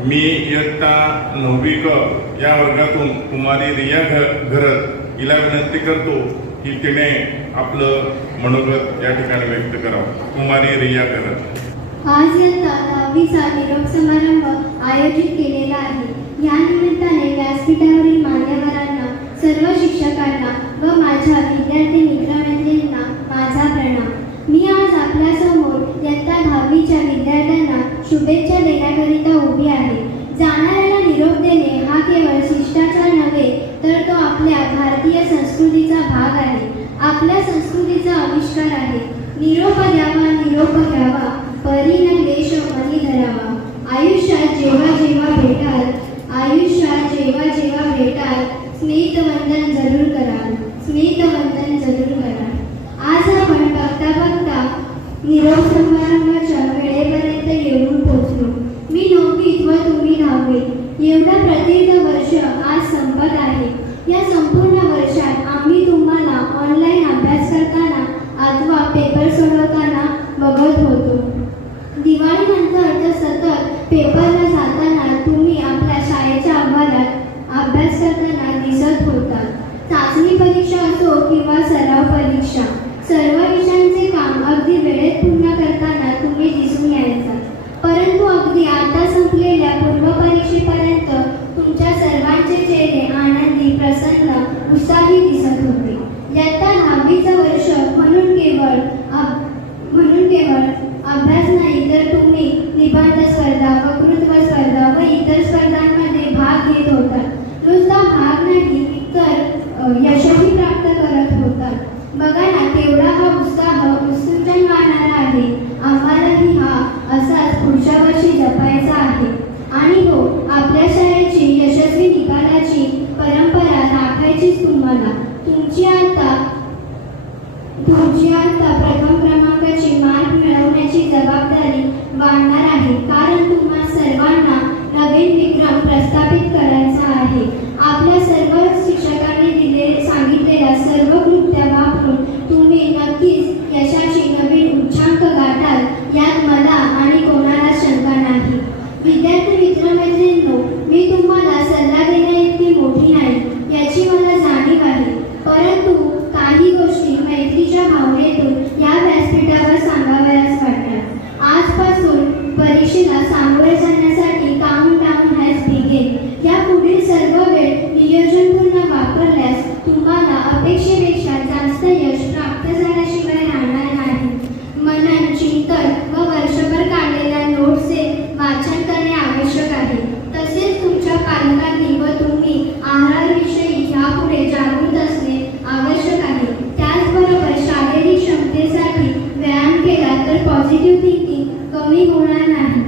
मी इयत्ता 9वी क या वर्गातून कुमारी रिया घरत हिला विनंती करतो की तिने आपलं मनोगत या ठिकाणी व्यक्त करावं. कुमारी रिया घरत. आज इयत्ता 10वीचा निरोप समारंभ आयोजित केलेला आहे. या निमित्ताने व्यासपीठावरील मान्यवरांना, सर्व शिक्षकांना व माझ्या विद्यार्थी मित्रमैत्रिणींना माझा प्रणाम. मी आज आपल्यासमोर इयत्ता 10वीच्या विद्यार्थ्यांना शुभेच्छा देण्याकरिता उभी आहे. जाणाऱ्याला निरोप देणे हा केवळ शिष्टाचार नव्हे, तर तो आपल्या भारतीय संस्कृतीचा भाग आहे, आपल्या संस्कृतीचा आविष्कार आहे. निरोप द्यावा, निरोप घ्यावा, परी न लेश मनी धरावा. आयुष्यात जेव्हा जेव्हा भेटाल स्मितवंदन जरूर कराल, स्मितवंदन जरूर कराल. आज आपण बघता निरोप समारंभाच्या वेळेपर्यंत येऊन पोहोचलो. मी 9वीत व तुम्ही 10वीत. एवढं प्रदीर्घ वर्ष आज संपत आहे. या संपूर्ण वर्षात आम्ही तुम्हाला ऑनलाईन अभ्यास करताना अथवा पेपर सोडवताना बघत होतो. दिवाळीनंतर तर सतत पेपरला जाताना तुम्ही आपल्या शाळेच्या आवारात अभ्यास करताना दिसत होता. चाचणी परीक्षा असो किंवा सराव परीक्षा, सर्व विषयांचे काम अगदी वेळेत पूर्ण करताना तुम्ही दिसून यायचा. परंतु अगदी आता संपलेल्या पूर्वपरीक्षेपर्यंत तुमच्या सर्वांचे चेहरे आनंदी, प्रसन्न, उत्साही दिसत होते. इयत्ता 10वीचं वर्ष म्हणून केवळ अभ्यास नाही, तर तुम्ही निबंध स्पर्धा, वक्तृत्व स्पर्धा व इतर स्पर्धांमध्ये भाग घेत होता. नुसता भाग नाही, तर यशही प्राप्त करत होता. बघा ना, तेवढा हा उत्साह उत्सुकन वाढणारा आहे. आम्हालाही हा असाच पुढच्या वर्षी जपायचा आहे. आणि हो, आपल्या शाळेची यशस्वी निकालाची परंपरा राखायचीच तुम्हाला. तुमची आता प्रथम क्रमांकाची मार्क मिळवण्याची जबाबदारी वाढणार आहे, कारण तुम्हा सर्वांना नवीन विक्रम प्रस्थापित करायचा आहे. आपल्या सर्व शिक्षकांनी सांगितलेल्या सर्व कृत्या वापरून तुम्ही नक्कीच यशाची नवीन उच्चांक गाठाल, यात मला आणि कोणाला शंका नाही. विद्यार्थी मित्रमैत्रिणींनो, मी तुम्हाला सल्ला देण्याइतकी मोठी नाही याची मला जाणीव आहे, परंतु काही गोष्टी मैत्रीच्या भावनेतून या व्यासपीठावर सांगाव्यास वाटतात. आजपासून कमी होणार नाही.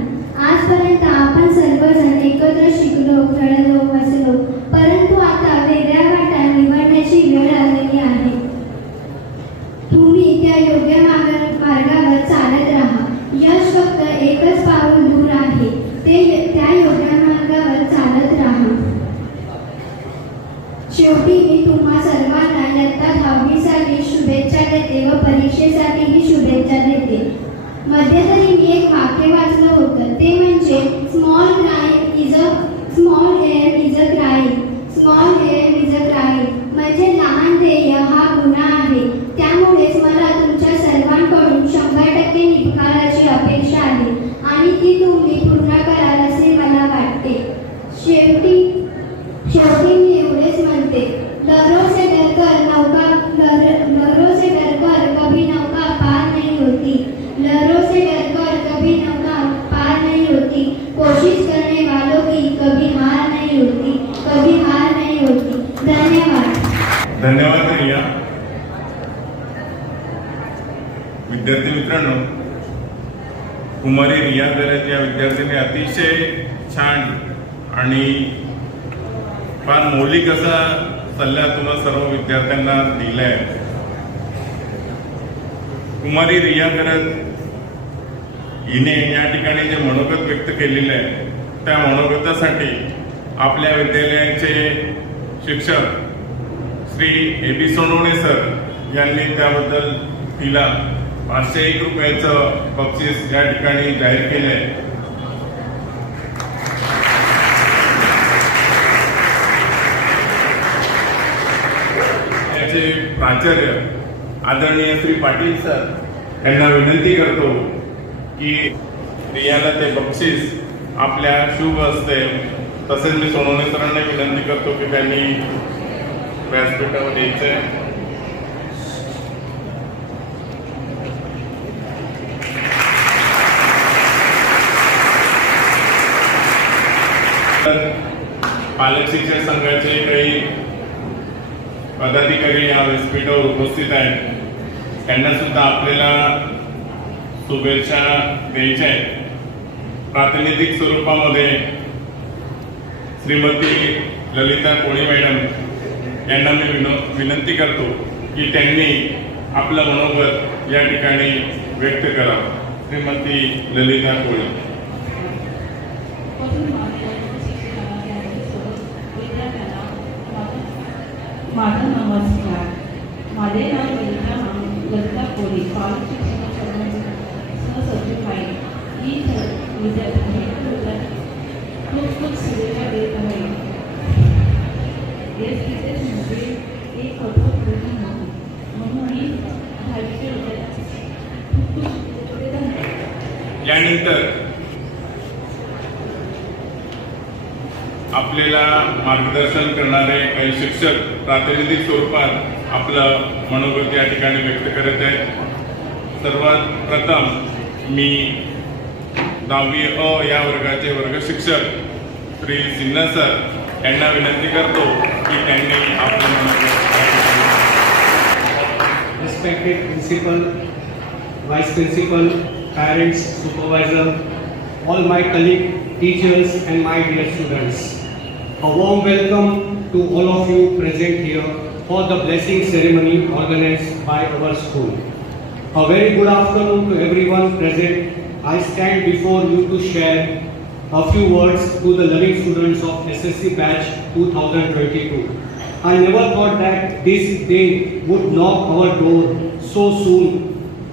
आजपर्यंत आपण सर्वजण एकत्र शिकलो, खेळलो, हसलो, परंतु आता वेगळ्या वाटा निवडण्याची वेळ आलेली आहे. तुम्ही त्या योग्य मार्गावर चालत राहा. यश फक्त एकच पाऊल दूर आहे, त्या योग्य मार्गावर चालत राहा. शेवटी मी तुम्हा सर्वांना इयत्ता 10वी साठी शुभेच्छा देते व परीक्षेसाठीही शुभेच्छा देते. मध्यंतरी मी एक वाक्य वाचलं होतं, ते म्हणजे small air is a crime. Small air is a crime म्हणजे लहान ध्येय हा गुन्हा आहे. त्यामुळेच मला तुमच्या सर्वांकडून 100% निपकाराची अपेक्षा आहे आणि ती तुम्ही पूर्ण कराल असे मला वाटते. शेवटी मी एवढेच म्हणते, लहरों से डरकर कभी नौका पार नहीं होती. लहरों से डरकर कभी नौका पार नहीं होती. कोशिश करने वालों की कभी हार नहीं होती. धन्यवाद. धन्यवाद रिया. विद्यार्थी मित्रांनो, कुमारी रिया गरज या विद्यार्थ्यांनी अतिशय छान आणि फार मौलिक असा सल्ला तुम्हाला सर्व विद्यार्थ्यांना दिलाय. कुमारी रिया गरज हिने या ठिकाणी जे मनोगत व्यक्त केलेले आहे त्या मनोगतासाठी आपल्या विद्यालयाचे शिक्षक श्री A.B. सोनवणे सर यांनी त्याबद्दल तिला 501 रुपयाचं बक्षीस या ठिकाणी जाहीर केले आहे. याचे प्राचार्य आदरणीय श्री पाटील सर यांना विनंती करतो की रियाला ते बक्षीस आपल्या शुभ हस्ते, तसेच मी सोनवणे सरांना विनंती करतो की त्यांनी व्यासपीठावर यायचंय. पालक शिक्षक संघाचे काही पदाधिकारी या व्यासपीठावर उपस्थित आहेत. त्यांना सुद्धा आपल्याला शुभेच्छा द्यायच्या आहेत. प्रातिनिधिक स्वरूपामध्ये श्रीमती ललिता कोळी मॅडम यांना मी विनंती करतो की त्यांनी आपलं मनोगत या ठिकाणी व्यक्त करावं. श्रीमती ललिता कोळी. माझा नमस्कार. माझे नाव ललिता कोळी, पालक शिक्षण सहसचिव आहे. ही विद्यार्थ्यांनी खूप शुभेच्छा देत आहे. म्हणजे एक अद्भुत गोष्ट नव्हती, म्हणून मी 10वीच्या विद्यार्थ्यांना खूप शुभेच्छा देत आहे. यानंतर आपल्याला मार्गदर्शन करणारे काही शिक्षक प्रातिनिधिक स्वरूपात आपलं मनोगत या ठिकाणी व्यक्त करत आहेत. सर्वात प्रथम मी 10वी अ या वर्गाचे वर्ग शिक्षक श्री सिन्हा सर यांना विनंती करतो की त्यांनी आपलं मनोगत. Respected principal, vice principal, parents, supervisor, all my colleagues, teachers and my dear students. A warm welcome to all of you present here for the blessing ceremony organized by our school. A very good afternoon to everyone present. I stand before you to share a few words to the loving students of SSC batch 2022. I never thought that this day would knock our door so soon.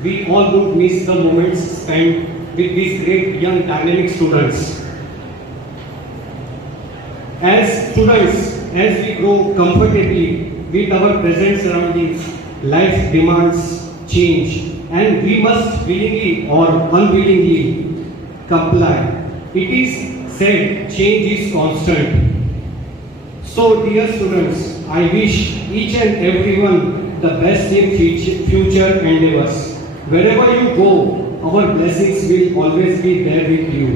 We all would miss the moments spent with these great young dynamic students. As students, as we grow comfortably with our present surroundings, life demands change and we must willingly or unwillingly comply. It is said change is constant. So dear students, I wish each and everyone the best in future endeavors. Wherever you go, our blessings will always be there with you.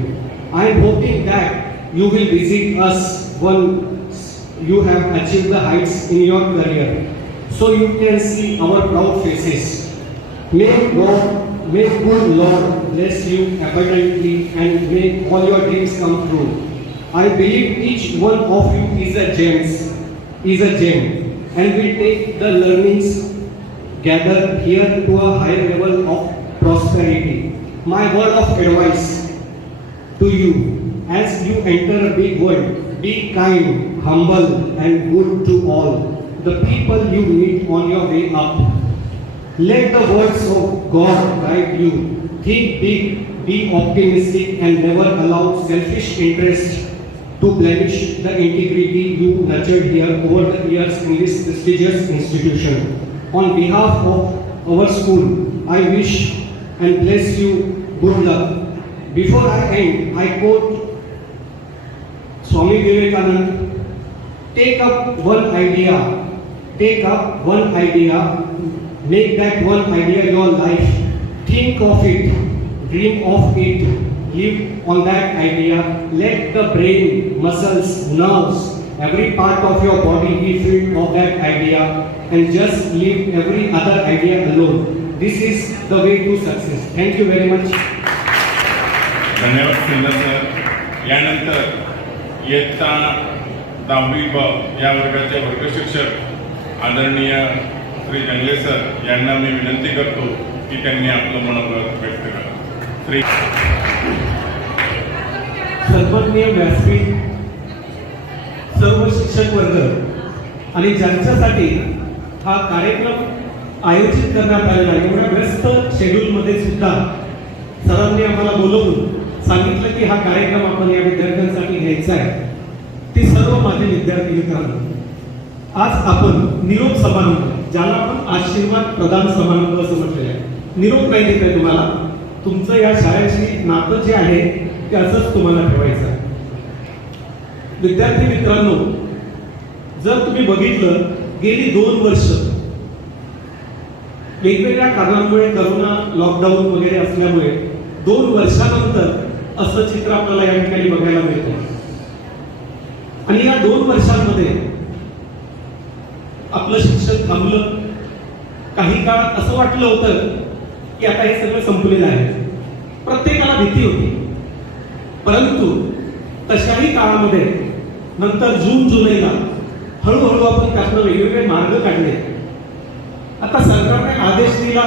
I am hoping that you will visit us once you have achieved the heights in your career, so you can see our proud faces. May God may good Lord bless you abundantly and make all your dreams come true. I believe each one of you is a gem, and will take the learnings gathered here to a higher level of prosperity. My word of advice to you as you enter a big world, be kind, humble, and good to all the people you meet on your way up. Let the words of God guide you. Think big, be optimistic, and never allow selfish interest to blemish the integrity you nurtured here over the years in this prestigious institution. On behalf of our school, I wish and bless you good luck. Before I end, I quote Swami Vivekananda, take up one idea, make that one idea your life, think of it, dream of it, live on that idea, let the brain, muscles, nerves, every part of your body be filled of that idea, and just leave every other idea alone. This is the way to success. Thank you very much. धन्यवाद सुंदर सर. यानंतर इयत्ता 10वी ब या वर्गाचे वर्गशिक्षक आदरणीय श्री जंगले सर यांना मी विनंती करतो की त्यांनी आपलं मनोगत व्यक्त करावं. श्री सन्माननीय व्यासपीठ, सर्व शिक्षक वर्ग आणि ज्यांच्यासाठी हा कार्यक्रम आयोजित करण्यात आलेला आहे, एवढ्या व्यस्त शेड्यूलमध्ये सुद्धा सरांनी आम्हाला बोलवून सांगितलं की हा कार्यक्रम आपण या विद्यार्थ्यांसाठी घ्यायचा आहे. ते सर्व माझे विद्यार्थी मित्रांनो, आज आपण निरोप समारंभ, ज्याला आपण आशीर्वाद प्रदान समारंभ असं म्हटलेलं आहे, निरोप नाही देत आहे तुम्हाला, तुमचं या शाळेशी नातं जे आहे ते असंच तुम्हाला ठेवायचं आहे. विद्यार्थी मित्रांनो, जर तुम्ही बघितलं, गेली 2 वर्ष वेगवेगळ्या कारणांमुळे, करोना, लॉकडाऊन वगैरे असल्यामुळे 2 वर्षानंतर असं चित्र आपल्याला या ठिकाणी बघायला मिळतं. आणि या 2 वर्षांमध्ये आपलं शिक्षण थांबलं. काही काळ असं वाटलं होतं की आता हे सगळं संपलेलं आहे, प्रत्येकाला भीती होती. परंतु तशाही काळामध्ये नंतर जून जुलैला हळूहळू आपण त्यातनं वेगवेगळे मार्ग काढले. आता सरकारने आदेश दिला,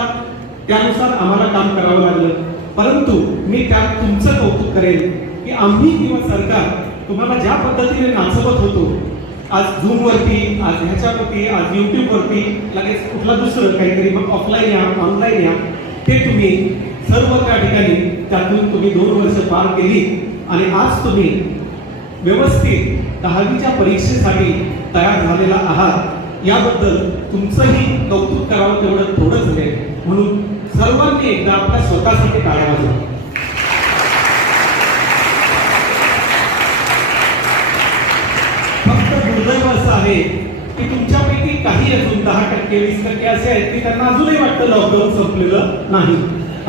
त्यानुसार आम्हाला काम करावं लागलं. परंतु मी त्यात तुमचं कौतुक करेन की आम्ही किंवा सरकार तुम्हाला ज्या पद्धतीने नाचवत होतो, आज झूमवरती, आज ह्याच्यावरती, आज यूट्यूबवरती, लगेच कुठला दुसरं काहीतरी, मग ऑफलाईन या, ऑनलाईन या, ते तुम्ही सर्व त्या ठिकाणी त्यातून तुम्ही 2 वर्ष पार केली आणि आज तुम्ही व्यवस्थित 10वीच्या परीक्षेसाठी तयार झालेला आहात. याबद्दल तुमचंही कौतुक करावं तेवढं थोडंच आहे. म्हणून सर्वांनी एकदा आपल्या स्वतःसाठी टाळ्या वाजवा. फक्त दुर्दैव असं आहे की तुमच्यापैकी काही अजून 10%, 20% असे आहेत की त्यांना अजूनही वाटतं लॉकडाऊन संपलेलं नाही,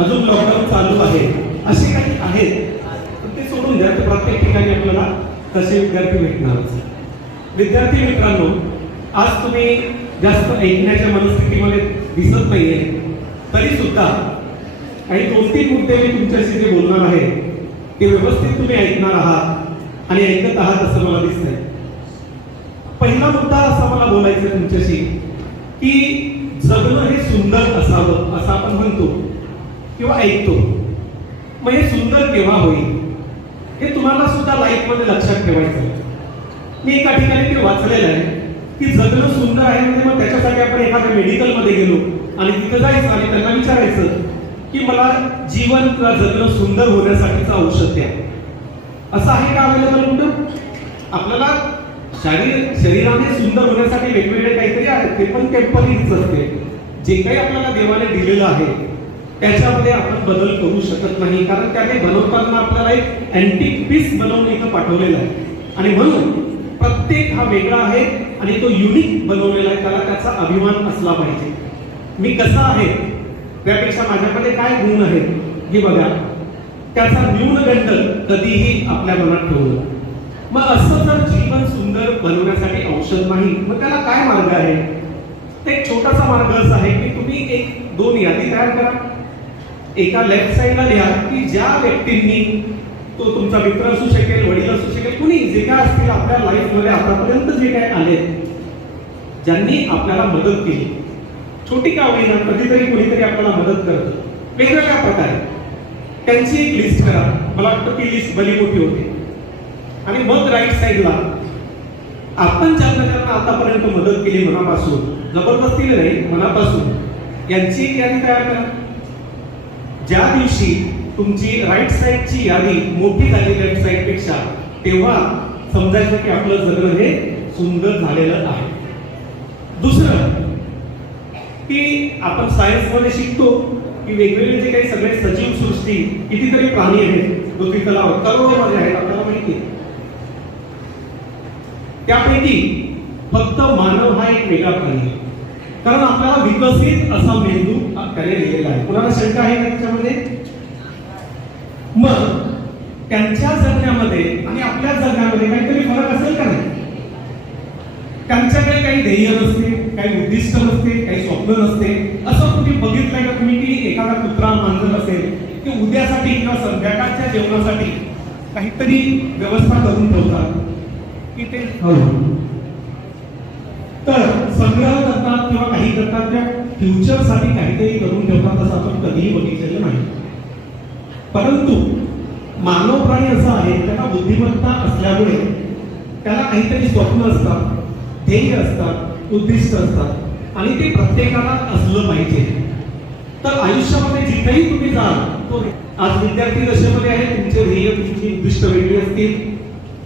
अजून लॉकडाऊन चालू आहे. असे काही आहेत, तर ते सोडून द्या. तर प्रत्येक ठिकाणी आपल्याला तसे विद्यार्थी भेटणारच. विद्यार्थी मित्रांनो, आज तुम्ही जास्त ऐकण्याच्या मनस्थितीमध्ये दिसत नाहीये, तरी सुद्धा काही 2-3 मुद्दे मी तुमच्याशी जे बोलणार आहे ते व्यवस्थित तुम्ही ऐकणार आहात आणि ऐकत आहात असं मला दिसतंय. पहिला मुद्दा असा मला बोलायचा तुमच्याशी की जगणं हे सुंदर असावं असं आपण म्हणतो किंवा ऐकतो. मग हे सुंदर केव्हा होईल हे तुम्हाला सुद्धा लाईफमध्ये लक्षात ठेवायचं आहे. मी एका ठिकाणी ते वाचलेलं आहे की जगणं सुंदर आहे म्हणजे मग त्याच्यासाठी आपण एखाद्या मेडिकलमध्ये गेलो आणि तिथं जायचं आणि त्यांना विचारायचं की मला जीवन किंवा जगणं सुंदर होण्यासाठीचं औषध द्या. असं आहे का अवेलेबल कुठं? आपल्याला शरीराने सुंदर होण्यासाठी वेगवेगळे काहीतरी आहे, ते पण टेम्पररीच असते. जे काही आपल्याला देवाने दिलेलं आहे त्याच्यामध्ये आपण बदल करू शकत नाही, कारण त्याने बनवताना आपल्याला एक अँटिक पीस बनवून इथं पाठवलेलं आहे. आणि म्हणून प्रत्येक हा वेगळा आहे आणि तो युनिक बनवलेला आहे, त्याला त्याचा अभिमान असला पाहिजे. मी कसा आहे त्यापेक्षा माझ्याकडे काय गुण आहेत हे बघा, त्याचा न्यूनगंड कधीही आपल्या मनात ठेवू. मग असं जर जीवन सुंदर बनवण्यासाठी औषध नाही, मग त्याला काय मार्ग आहे? एक छोटासा मार्ग असा आहे की तुम्ही 1-2 यादी तयार करा. एका लेफ्ट साईडला लिहा की ज्या व्यक्तींनी, तो तुमचा मित्र असू शकेल, वडील असू शकेल, कुणी जे काय असतील आपल्या लाईफमध्ये आतापर्यंत जे काय आले, ज्यांनी आपल्याला मदत केली, छोटी का होईना, कधीतरी कुणीतरी आपल्याला मदत करतं वेगवेगळ्या प्रकारे, त्यांची एक लिस्ट करा. मला वाटतं ती लिस्ट भली मोठी होती. आणि मग राईट साईडला आपण ज्या प्रकारे आतापर्यंत मदत केली मनापासून, जबरदस्तीने नाही, मनापासून, यांची एक यादी तयार करा. ज्या दिवशी तुमची राईट साईडची यादी मोठी झाली लेफ्ट साईड पेक्षा, तेव्हा समजायचं की आपलं जगणं हे सुंदर झालेलं आहे. दुसरं की आपण सायन्समध्ये शिकतो की वेगवेगळे जे काही सगळे सजीव सृष्टी, कितीतरी प्राणी आहेत पृथ्वी तलावर, करोडोमध्ये आहेत, आपल्याला माहिती आहे. त्यापैकी फक्त मानव हा एक वेगळा प्राणी आहे, कारण आपल्याला विकसित असा मेंदू त्याने दिलेला आहे. कुणाला शंका आहे का त्याच्यामध्ये? मग त्यांच्या जगण्यामध्ये आणि आपल्या जगण्यामध्ये काहीतरी फरक असेल का नाही? त्यांच्याकडे काही ध्येय नसते, काही उद्दिष्ट नसते, काही स्वप्न नसते. असं तुम्ही बघितलंय का तुम्ही की एखादा कुत्रा मांजर असेल की उद्यासाठी किंवा संध्याकाळच्या जेवणासाठी काहीतरी व्यवस्था करून ठेवतात की ते तर संग्रह करतात किंवा काही करतात, त्या फ्युचरसाठी काहीतरी करून ठेवतात, असं आपण कधीही बघितलेलं नाही. परंतु मानव प्राणी असा आहे, त्याला बुद्धिमत्ता असल्यामुळे त्याला काहीतरी स्वप्न असतात, ध्येय असतात, उद्दिष्ट असतात आणि ते प्रत्येकाला असलं पाहिजे. तर आयुष्यामध्ये जिथेही तुम्ही जाल, तो आज विद्यार्थी दशेमध्ये आहे, तुमचे ध्येय, तुमची उद्दिष्ट वेगळी असतील.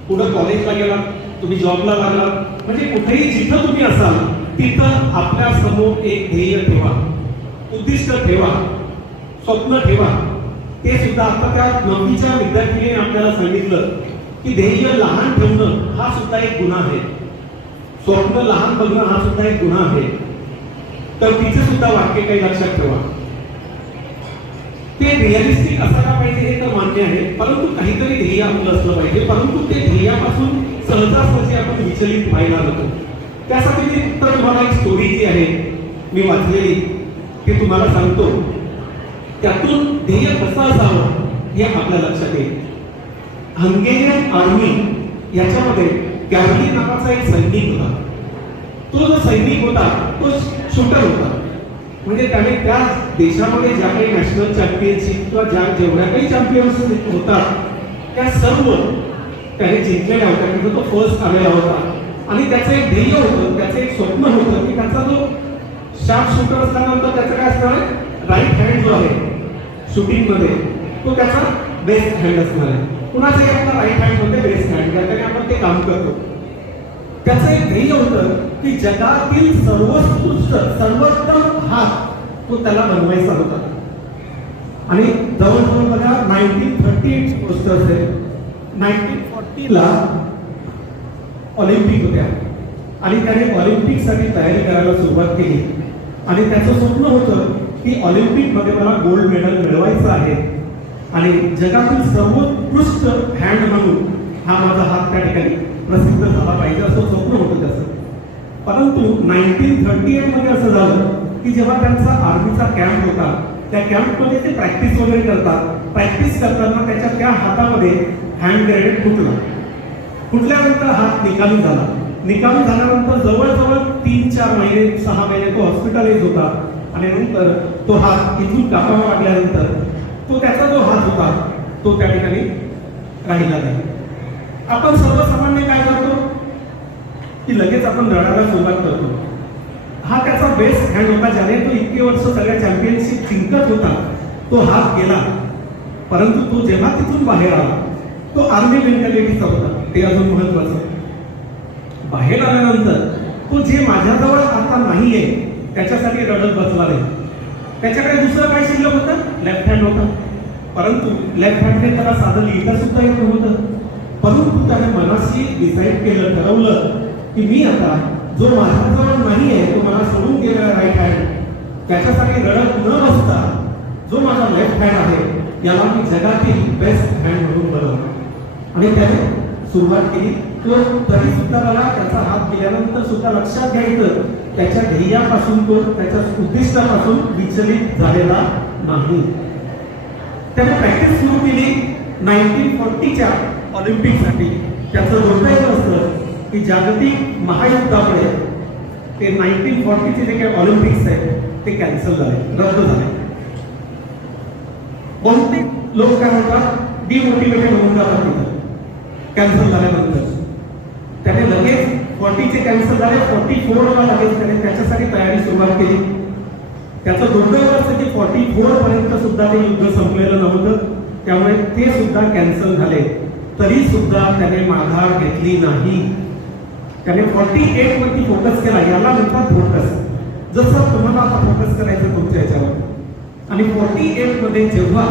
पुढे कॉलेजला गेला, तुम्ही जॉबला लागला, म्हणजे कुठेही जिथं तुम्ही असाल तिथं आपल्या समोर एक ध्येय ठेवा, उद्दिष्ट ठेवा, स्वप्न ठेवा. ते सुद्धा आता त्या 9वीच्या विद्यार्थ्यांनी आपल्याला सांगितलं की ध्येय लहान ठेवणं हा सुद्धा एक गुन्हा आहे, स्वप्न लहान बघणं हा सुद्धा एक गुन्हा आहे. तर तिचे सुद्धा वाक्य काही लक्षात ठेवा. ते रिअलिस्टिक असायला पाहिजे हे तर मान्य आहे, परंतु काहीतरी ध्येय आपलं असलं पाहिजे. परंतु ते ध्येयापासून सहजासहजी आपण विचलित व्हायला नको. त्यासाठी मी तर तुम्हाला एक स्टोरी जी आहे मी वाचलेली ती तुम्हाला सांगतो. त्यातून ध्येय कसं असावं हे आपल्या लक्षात येईल. हंगेरियन आर्मी याच्यामध्ये कॅव्हलिन नावाचा एक सैनिक होता. तो जो सैनिक होता तो शूटर होता, म्हणजे त्याने त्या देशामध्ये ज्या काही नॅशनल चॅम्पियनशिप किंवा ज्या जेवढ्या काही चॅम्पियनशिप होतात त्या सर्व त्याने जिंकलेल्या होत्या, तिथं तो फर्स्ट आलेला होता. आणि त्याचं एक ध्येय होतं, त्याचं एक स्वप्न होतं की त्याचा जो शार्प शूटर असल्यानंतर त्याचं काय असणार आहे, राईट हँड जो आहे शूटिंग मध्ये तो त्याचा बेस्ट हँड असणार आहे. कुणाचाही आपला राईट हँड मध्ये बेस्ट हँड, त्याच्याने आपण ते काम करतो. त्याचं एक ध्येय होतं की जगातील सर्वोत्कृष्ट सर्वोत्तम हात तो त्याला बनवायचा होता. आणि जवळजवळ बघा 1938 गोष्ट असेल, 1940ला ऑलिम्पिक होत्या आणि त्याने ऑलिम्पिकसाठी तयारी करायला सुरुवात केली. आणि त्याचं स्वप्न होतं की ऑलिम्पिकमध्ये मला गोल्ड मेडल मिळवायचं आहे आणि जगातील सर्वोत्कृष्ट हँड म्हणून हा माझा हात त्या ठिकाणी प्रसिद्ध झाला पाहिजे, असं स्वप्न होतं त्याचं. परंतु 1938 मध्ये असं झालं की जेव्हा त्यांचा आर्मीचा कॅम्प होता, त्या कॅम्पमध्ये ते प्रॅक्टिस वगैरे करतात. प्रॅक्टिस करताना त्याच्या त्या हातामध्ये हँड ग्रेनेड फुटला. फुटल्यानंतर हात निकामी झाला. निकामी झाल्यानंतर जवळजवळ 3-4 महिने 6 महिने तो हॉस्पिटलाइज होता. आणि नंतर तो हात इथून कापावा लागल्यानंतर तो त्याचा जो हात होता तो त्या ठिकाणी राहिला नाही. आपण सर्वसामान्य काय करतो की लगेच आपण रडायला सुरुवात करतो. हा त्याचा बेस्ट हँड होता, ज्याने तो इतके वर्ष सगळ्या चॅम्पियनशिप जिंकत होता. तो हात गेला, परंतु तो जेव्हा तिथून बाहेर आला तो आर्मी मेंटॅलिटीचा होता. ते अजून महत्वाचं. बाहेर आल्यानंतर तो जे माझ्याजवळ आता नाहीये त्याच्यासाठी रडत बसला नाही. त्याच्याकडे दुसरं काय शिल्लक होतं, लेफ्ट हँड होता. परंतु लेफ्ट हँडने त्याला साधं लिहिता सुद्धा येत नव्हतं. परंतु त्याने मनाशी डिसाईड केलं, ठरवलं की मी आता जो माझ्याजवळ नाही आहे तो मला सोडून गेलेला राईट हँड, त्याच्यासाठी रडत न बसता जो माझा लेफ्ट हँड आहे याला मी जगातील बेस्ट हँड म्हणून बनवलं. आणि त्याने सुरुवात केली. तो तरी सुद्धा मला त्याचा हात गेल्यानंतर सुद्धा लक्षात घ्यायचं त्याच्या ध्येयापासून, तो त्याच्या उद्दिष्टापासून विचलित झालेला नाही. त्याने प्रॅक्टिस सुरू केली 1940च्या ऑलिम्पिकसाठी. त्याचं दुर्दैव असतं की जागतिक महायुद्धामुळे ते 1940चे जे काही ऑलिम्पिक्स आहेत ते कॅन्सल झाले, रद्द झाले. बहुतेक लोक काय म्हणतात डिमोटिवेटेड होऊन जातात तिथं कॅन्सल झाल्यानंतर. त्याने लगेच 40चे कॅन्सल झाले, 44ला लगेच त्याने त्याच्यासाठी तयारी सुरुवात केली. त्याचं दुर्दैव असतं की 44 पर्यंत सुद्धा ते युद्ध संपलेलं नव्हतं, त्यामुळे ते सुद्धा कॅन्सल झाले. तरी सुद्धा त्याने माघार घेतली नाही. त्याने 48 वरती फोकस केला. याला म्हणतात फोकस. जसं तुम्हाला आता फोकस करायचं तुमच्या याच्यावर. आणि 48 मध्ये जेव्हा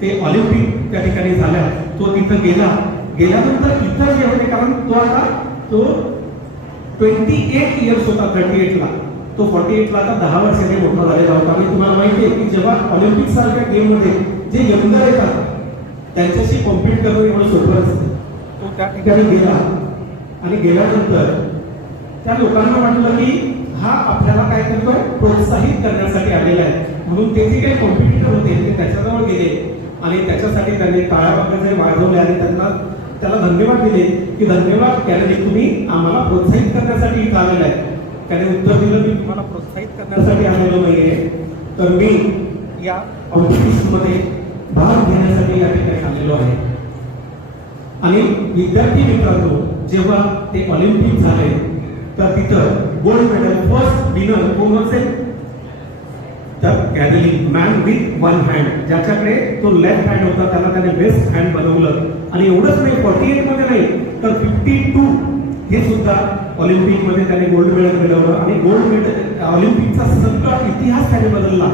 ते ऑलिम्पिक त्या ठिकाणी झाल्या, तो तिथं गेल्यानंतर इतर जे होते, कारण तो 28 इयर्स होता 38ला, तो 48ला आता 10 वर्षाने मोठा झालेला होता. आणि तुम्हाला माहिती आहे की जेव्हा ऑलिम्पिक सारख्या गेम मध्ये जे यंगर येतात त्यांच्याशी कॉम्पिट करणं एवढं सोपं असतं. तो त्या ठिकाणी गेला आणि गेल्यानंतर त्या लोकांना वाटलं की हा आपल्याला काय करतोय, प्रोत्साहित करण्यासाठी आलेला आहे. म्हणून ते जे काही कॉम्पिटिटर होते ते त्याच्याजवळ गेले आणि त्याच्यासाठी त्यांनी टाळ्या वगैरे वाजवले आणि त्याला धन्यवाद दिले की धन्यवाद कॅनडी, तुम्ही आम्हाला प्रोत्साहित करण्यासाठी इथं आलेला आहे. त्याने उत्तर दिलं मी तुम्हाला प्रोत्साहित करण्यासाठी आलेलो नाहीये, तर मी या कॉम्पिटिशनमध्ये भाग घेण्यासाठी या ठिकाणी आलेलो आहे. आणि विद्यार्थी मित्रांनो, जेव्हा ते ऑलिम्पिक झाले तर तिथं गोल्ड मेडल फर्स्ट विनर कोण असेल तर Kennedy, man with one hand. ज्याच्याकडे तो लेफ्ट हँड होता त्याने बेस्ट हँड बनवलं. आणि एवढंच नाही, 48 मध्ये नाही तर 52 हे सुद्धा ऑलिम्पिक मध्ये त्याने गोल्ड मेडल मिळवलं. आणि गोल्ड मेडल ऑलिम्पिकचा सगळा इतिहास त्याने बदलला.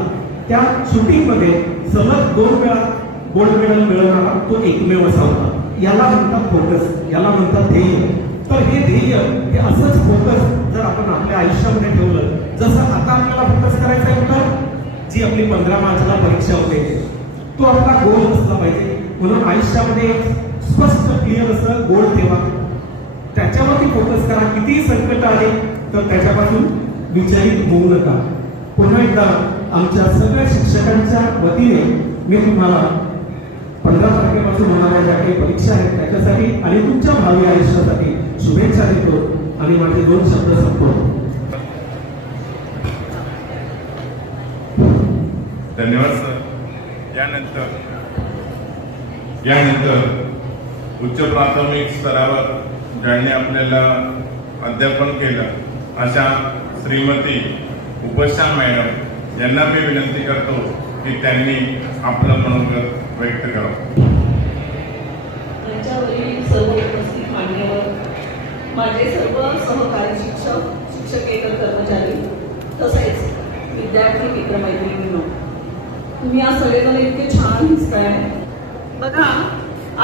त्या शूटिंग मध्ये सलग 2 वेळा गोल्ड मेडल मिळवणारा तो एकमेव असा होता. याला म्हणतात फोकस, याला म्हणतात ध्येय. तर हे ध्येय, हे असंच फोकस जर आपण आपल्या आयुष्यामध्ये ठेवलं, जसं आता आपल्याला फोकस करायचं होतं, जी आपली 15 मार्चला परीक्षा होते, तो आपला गोल असला पाहिजे. म्हणून आयुष्यामध्ये स्पष्ट क्लिअर असं गोल ठेवा, त्याच्यावरती फोकस करा. कितीही संकट आले तर त्याच्यापासून विचलित होऊ नका. पुन्हा एकदा आमच्या सगळ्या शिक्षकांच्या वतीने मी तुम्हाला 15 तारखेपासून होणाऱ्या ज्या काही परीक्षा आहेत त्याच्यासाठी आणि तुमच्या भावी आयुष्यासाठी शुभेच्छा देतो आणि माझे 2 शब्द संपवतो. धन्यवाद सर. यानंतर उच्च प्राथमिक स्तरावर ज्यांनी आपल्याला अध्यापन केलं अशा श्रीमती उपशा मॅडम यांना मी विनंती करतो की त्यांनी आपलं मनोगत व्यक्त करावं. त्यांच्यावरील सर्व उपस्थित मान्यवर, माझे सर्व सहकारी शिक्षक, शिक्षकेतर कर्मचारी तसेच विद्यार्थी मित्रमैत्रिणींनो, तुम्ही आज सगळेजण इतके छान दिसताय. बघा,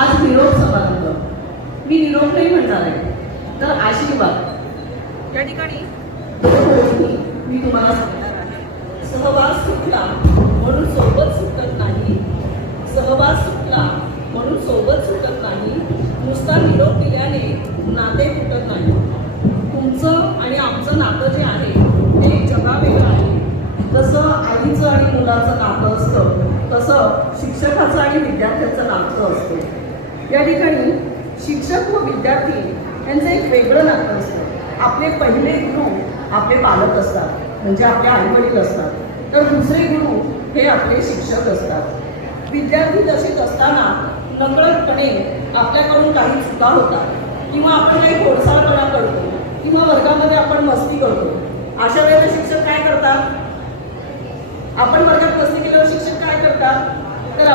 आज निरोप समारंभ. मी निरोप नाही म्हणणार आहे तर आशीर्वाद. या ठिकाणी 2 गोष्टी मी तुम्हाला सांगणार आहे. सहवास सुटला म्हणून सोबत सुटत नाही, सहवास सुटला म्हणून सोबत सुटत नाही, नुसता निरोप दिल्याने नाते तुटत नाही. तुमचं आणि आमचं नातं जे आहे ते जगावेगळं आहे. जसं आईचं आणि मुलाचं नातं असतं तसं शिक्षकाचं आणि विद्यार्थ्याचं नातं असतं. या ठिकाणी शिक्षक व विद्यार्थी यांचं एक वेगळं नातं असतं. आपले पहिले गुरु आपले पालक असतात, म्हणजे आपले आईवडील असतात. तर दुसरे गुरु हे आपले शिक्षक असतात. विद्यार्थी तसेच असताना नकळतपणे आपल्याकडून काही चुका होतात किंवा आपण काही खोडसाळपणा करतो किंवा वर्गामध्ये आपण मस्ती करतो. अशा वेळेला शिक्षक काय करतात? आपण वर्गात मस्ती केल्यावर शिक्षक काय करतात? तर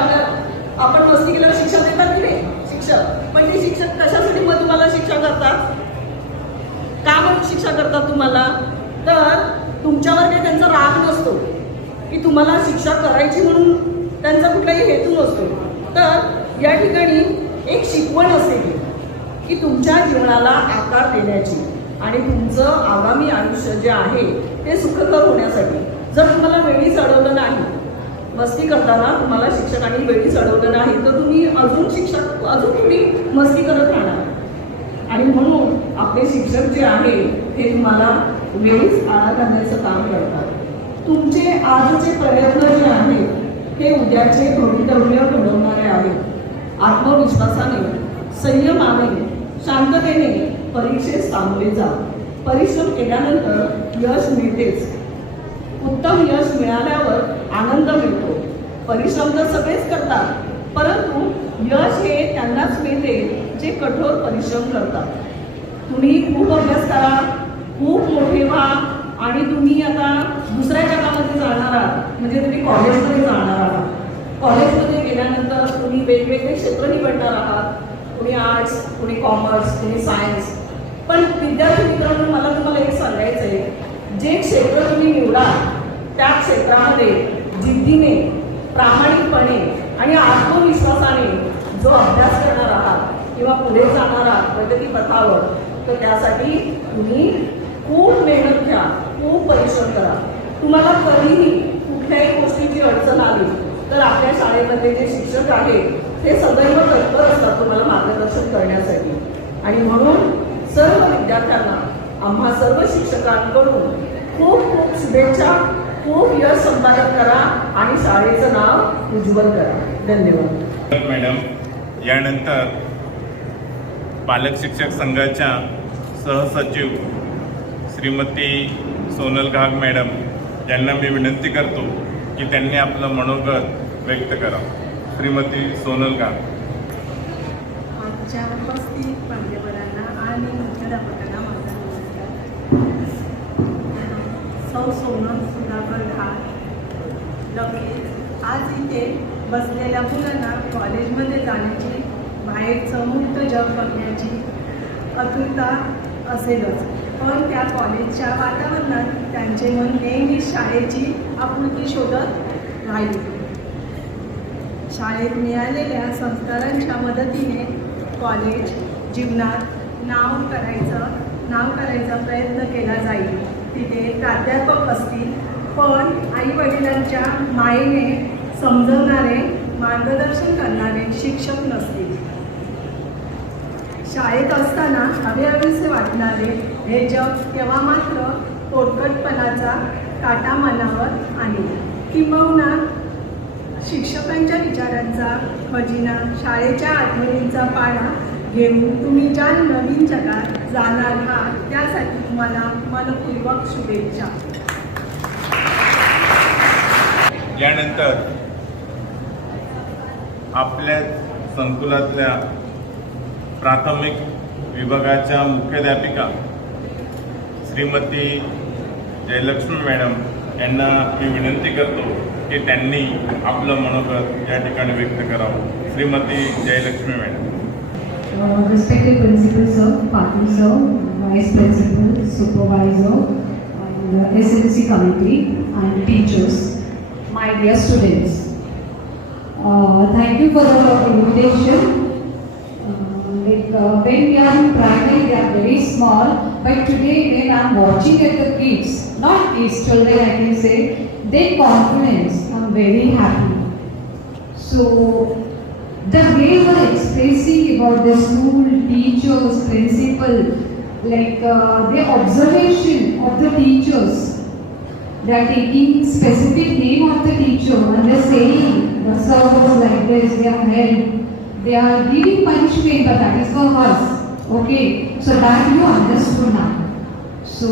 आपण मस्ती केल्यावर शिक्षा देतात की नाही? शिक्षक. पण ते शिक्षक कशासाठी मग तुम्हाला शिक्षा करतात? का म्हणून शिक्षा करतात तुम्हाला? तर तुमच्यावर काही त्यांचा राग नसतो की तुम्हाला शिक्षा करायची म्हणून त्यांचा कुठलाही हेतू नसतो. तर या ठिकाणी एक शिकवण असेल की तुमच्या जीवनाला आकार देण्याची आणि तुमचं आगामी आयुष्य जे आहे ते सुखकर होण्यासाठी. जर तुम्हाला वेळीच अडवलं नाही, मस्ती करताना तुम्हाला शिक्षकांनी वेळीच अडवलं नाही तर तुम्ही अजून तुम्ही मस्ती करत राहणार. आणि म्हणून आपले शिक्षक जे आहे हे तुम्हाला वेळीच आळा घालण्याचं काम करतात. तुमचे आजचे प्रयत्न जे आहेत हे उद्याचे भवितव्य घडवणारे आहेत. आत्मविश्वासाने, संयमाने, शांततेने परीक्षेत सामोरे जा. परिश्रम केल्यानंतर यश मिळतेच. उत्तम यश मिळाल्यावर आनंद मिळतो. परिश्रम तर सगळेच करतात, परंतु यश हे त्यांनाच मिळते जे कठोर परिश्रम करतात. तुम्ही खूप अभ्यास करा, खूप मोठे व्हा आणि तुम्ही आता दुसऱ्या जगामध्ये जाणार आहात, म्हणजे तुम्ही कॉलेजमध्ये जाणार आहात. कॉलेजमध्ये गेल्यानंतर तुम्ही वेगवेगळे क्षेत्र निवडणार आहात. कुणी आर्ट्स, कुणी कॉमर्स, कुणी सायन्स. पण विद्यार्थी मित्रांनो, मला तुम्हाला एक सांगायचं आहे, जे क्षेत्र तुम्ही निवडा त्या क्षेत्रामध्ये जिद्दीने, प्रामाणिकपणे आणि आत्मविश्वासाने जो अभ्यास करणार आहात किंवा पुढे जाणार आहात प्रगतीपथावर, तर त्यासाठी तुम्ही खूप मेहनत घ्या, खूप परिश्रम करा. तुम्हाला कधीही कुठल्याही गोष्टीची अडचण आली तर आपल्या शाळेमध्ये जे शिक्षक आहेत ते सदैव तत्पर असतात तुम्हाला मार्गदर्शन करण्यासाठी. आणि म्हणून सर्व विद्यार्थ्यांना, आम्हा सर्व शिक्षकांकडून खूप खूप शुभेच्छा. खूप यश संपादन करा आणि शाळेचं नाव उज्ज्वल करा. धन्यवाद. मॅडम, यानंतर पालक शिक्षक संघाच्या सहसचिव श्रीमती सोनल घाग मॅडम यांना मी विनंती करतो की त्यांनी आपलं मनोगत व्यक्त करावं. श्रीमती सोनल घाग. आजच्या उपस्थित मान्यवरांना आणि मुख्याध्यापकांना माझा नमस्कार. सौ सोनल सुधाकर घाग. नक्कीच आज इथे बसलेल्या मुलांना कॉलेजमध्ये जाण्याची, बाहेरचं मुक्त जग बघण्याची आतुरता असेलच, पण त्या कॉलेजच्या वातावरणात त्यांचे मन नेहमी शाळेची आपुलकी शोधत राहील. शाळेत मिळालेल्या संस्कारांच्या मदतीने कॉलेज जीवनात नाव करायचा प्रयत्न केला जाईल. तिथे प्राध्यापक असतील, पण आईवडिलांच्या मायेने समजवणारे, मार्गदर्शन करणारे शिक्षक नसतील. शाळेत असताना हवेहवेसे वाटणारे हे जग तेव्हा मात्र पोटकटपणाचा काटा मनावर आणेल. किंबहुना शिक्षकांच्या विचारांचा खजिना, शाळेच्या आठवणींचा पाढा घेऊन तुम्ही ज्या नवीन जगात जाणार आहात त्यासाठी तुम्हाला मनपूर्वक शुभेच्छा. यानंतर आपल्या संकुलातल्या प्राथमिक विभागाच्या मुख्याध्यापिका श्रीमती जयलक्ष्मी मॅडम यांना मी विनंती करतो की त्यांनी आपलं मनोगत या ठिकाणी व्यक्त करावं. Shrimati Jayalakshmi madam. Respected Principal Sir, Patil Sir, Vice Principal, Supervisor, and SLC Committee and teachers, my dear students, thank you for the invitation. When we are in primary, they are very small, but today when I am watching at the kids, not kids, children I can say, their confidence, I am very happy. So, the way you are expressing about the school, teachers, principal, like the observation of the teachers, they are taking specific name of the teacher and they are saying the sir was like this, they are held, they are giving punishment, but that is for us. Okay, so that you understood now. So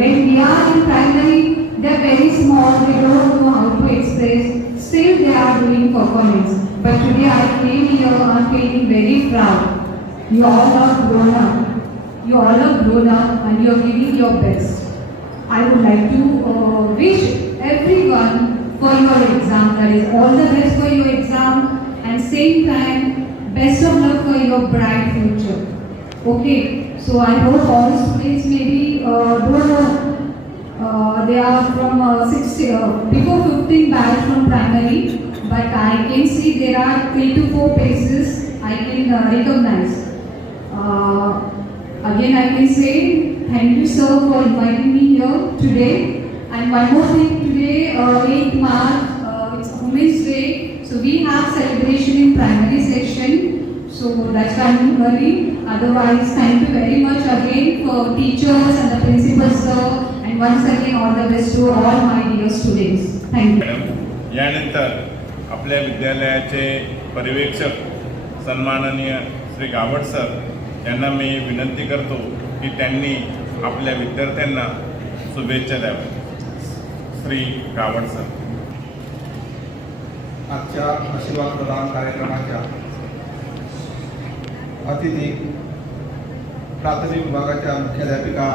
when we are in primary, they are very small, they don't know how to express, still they are doing performance. But today I came here, I am feeling very proud. You all are grown up. You all are grown up and you are giving your best. I would like to wish everyone for your exam. That is all the best for your exam and same time best of luck for your bright future. Okay. So I hope all the students maybe don't know. They are from before 15 batch from primary. But I can see there are 3 to 4 faces I can recognize. Again I can say thank you sir for inviting me here today. And one more thing, today 8th March, it's Women's Day. So we have celebration in primary section. So that's why I'm early. Otherwise, thank you very much again for teachers and the principal sir. And once again all the best to all my dear students. Thank you. यानंतर आपल्या विद्यालयाचे पर्यवेक्षक सन्माननीय श्री गावड सर यांना मी विनंती करतो की त्यांनी आपल्या विद्यार्थ्यांना शुभेच्छा द्याव्या. श्री गावड सर. आजच्या आशीर्वाद प्रदान कार्यक्रमाच्या अतिथी प्राथमिक विभागाच्या मुख्याध्यापिका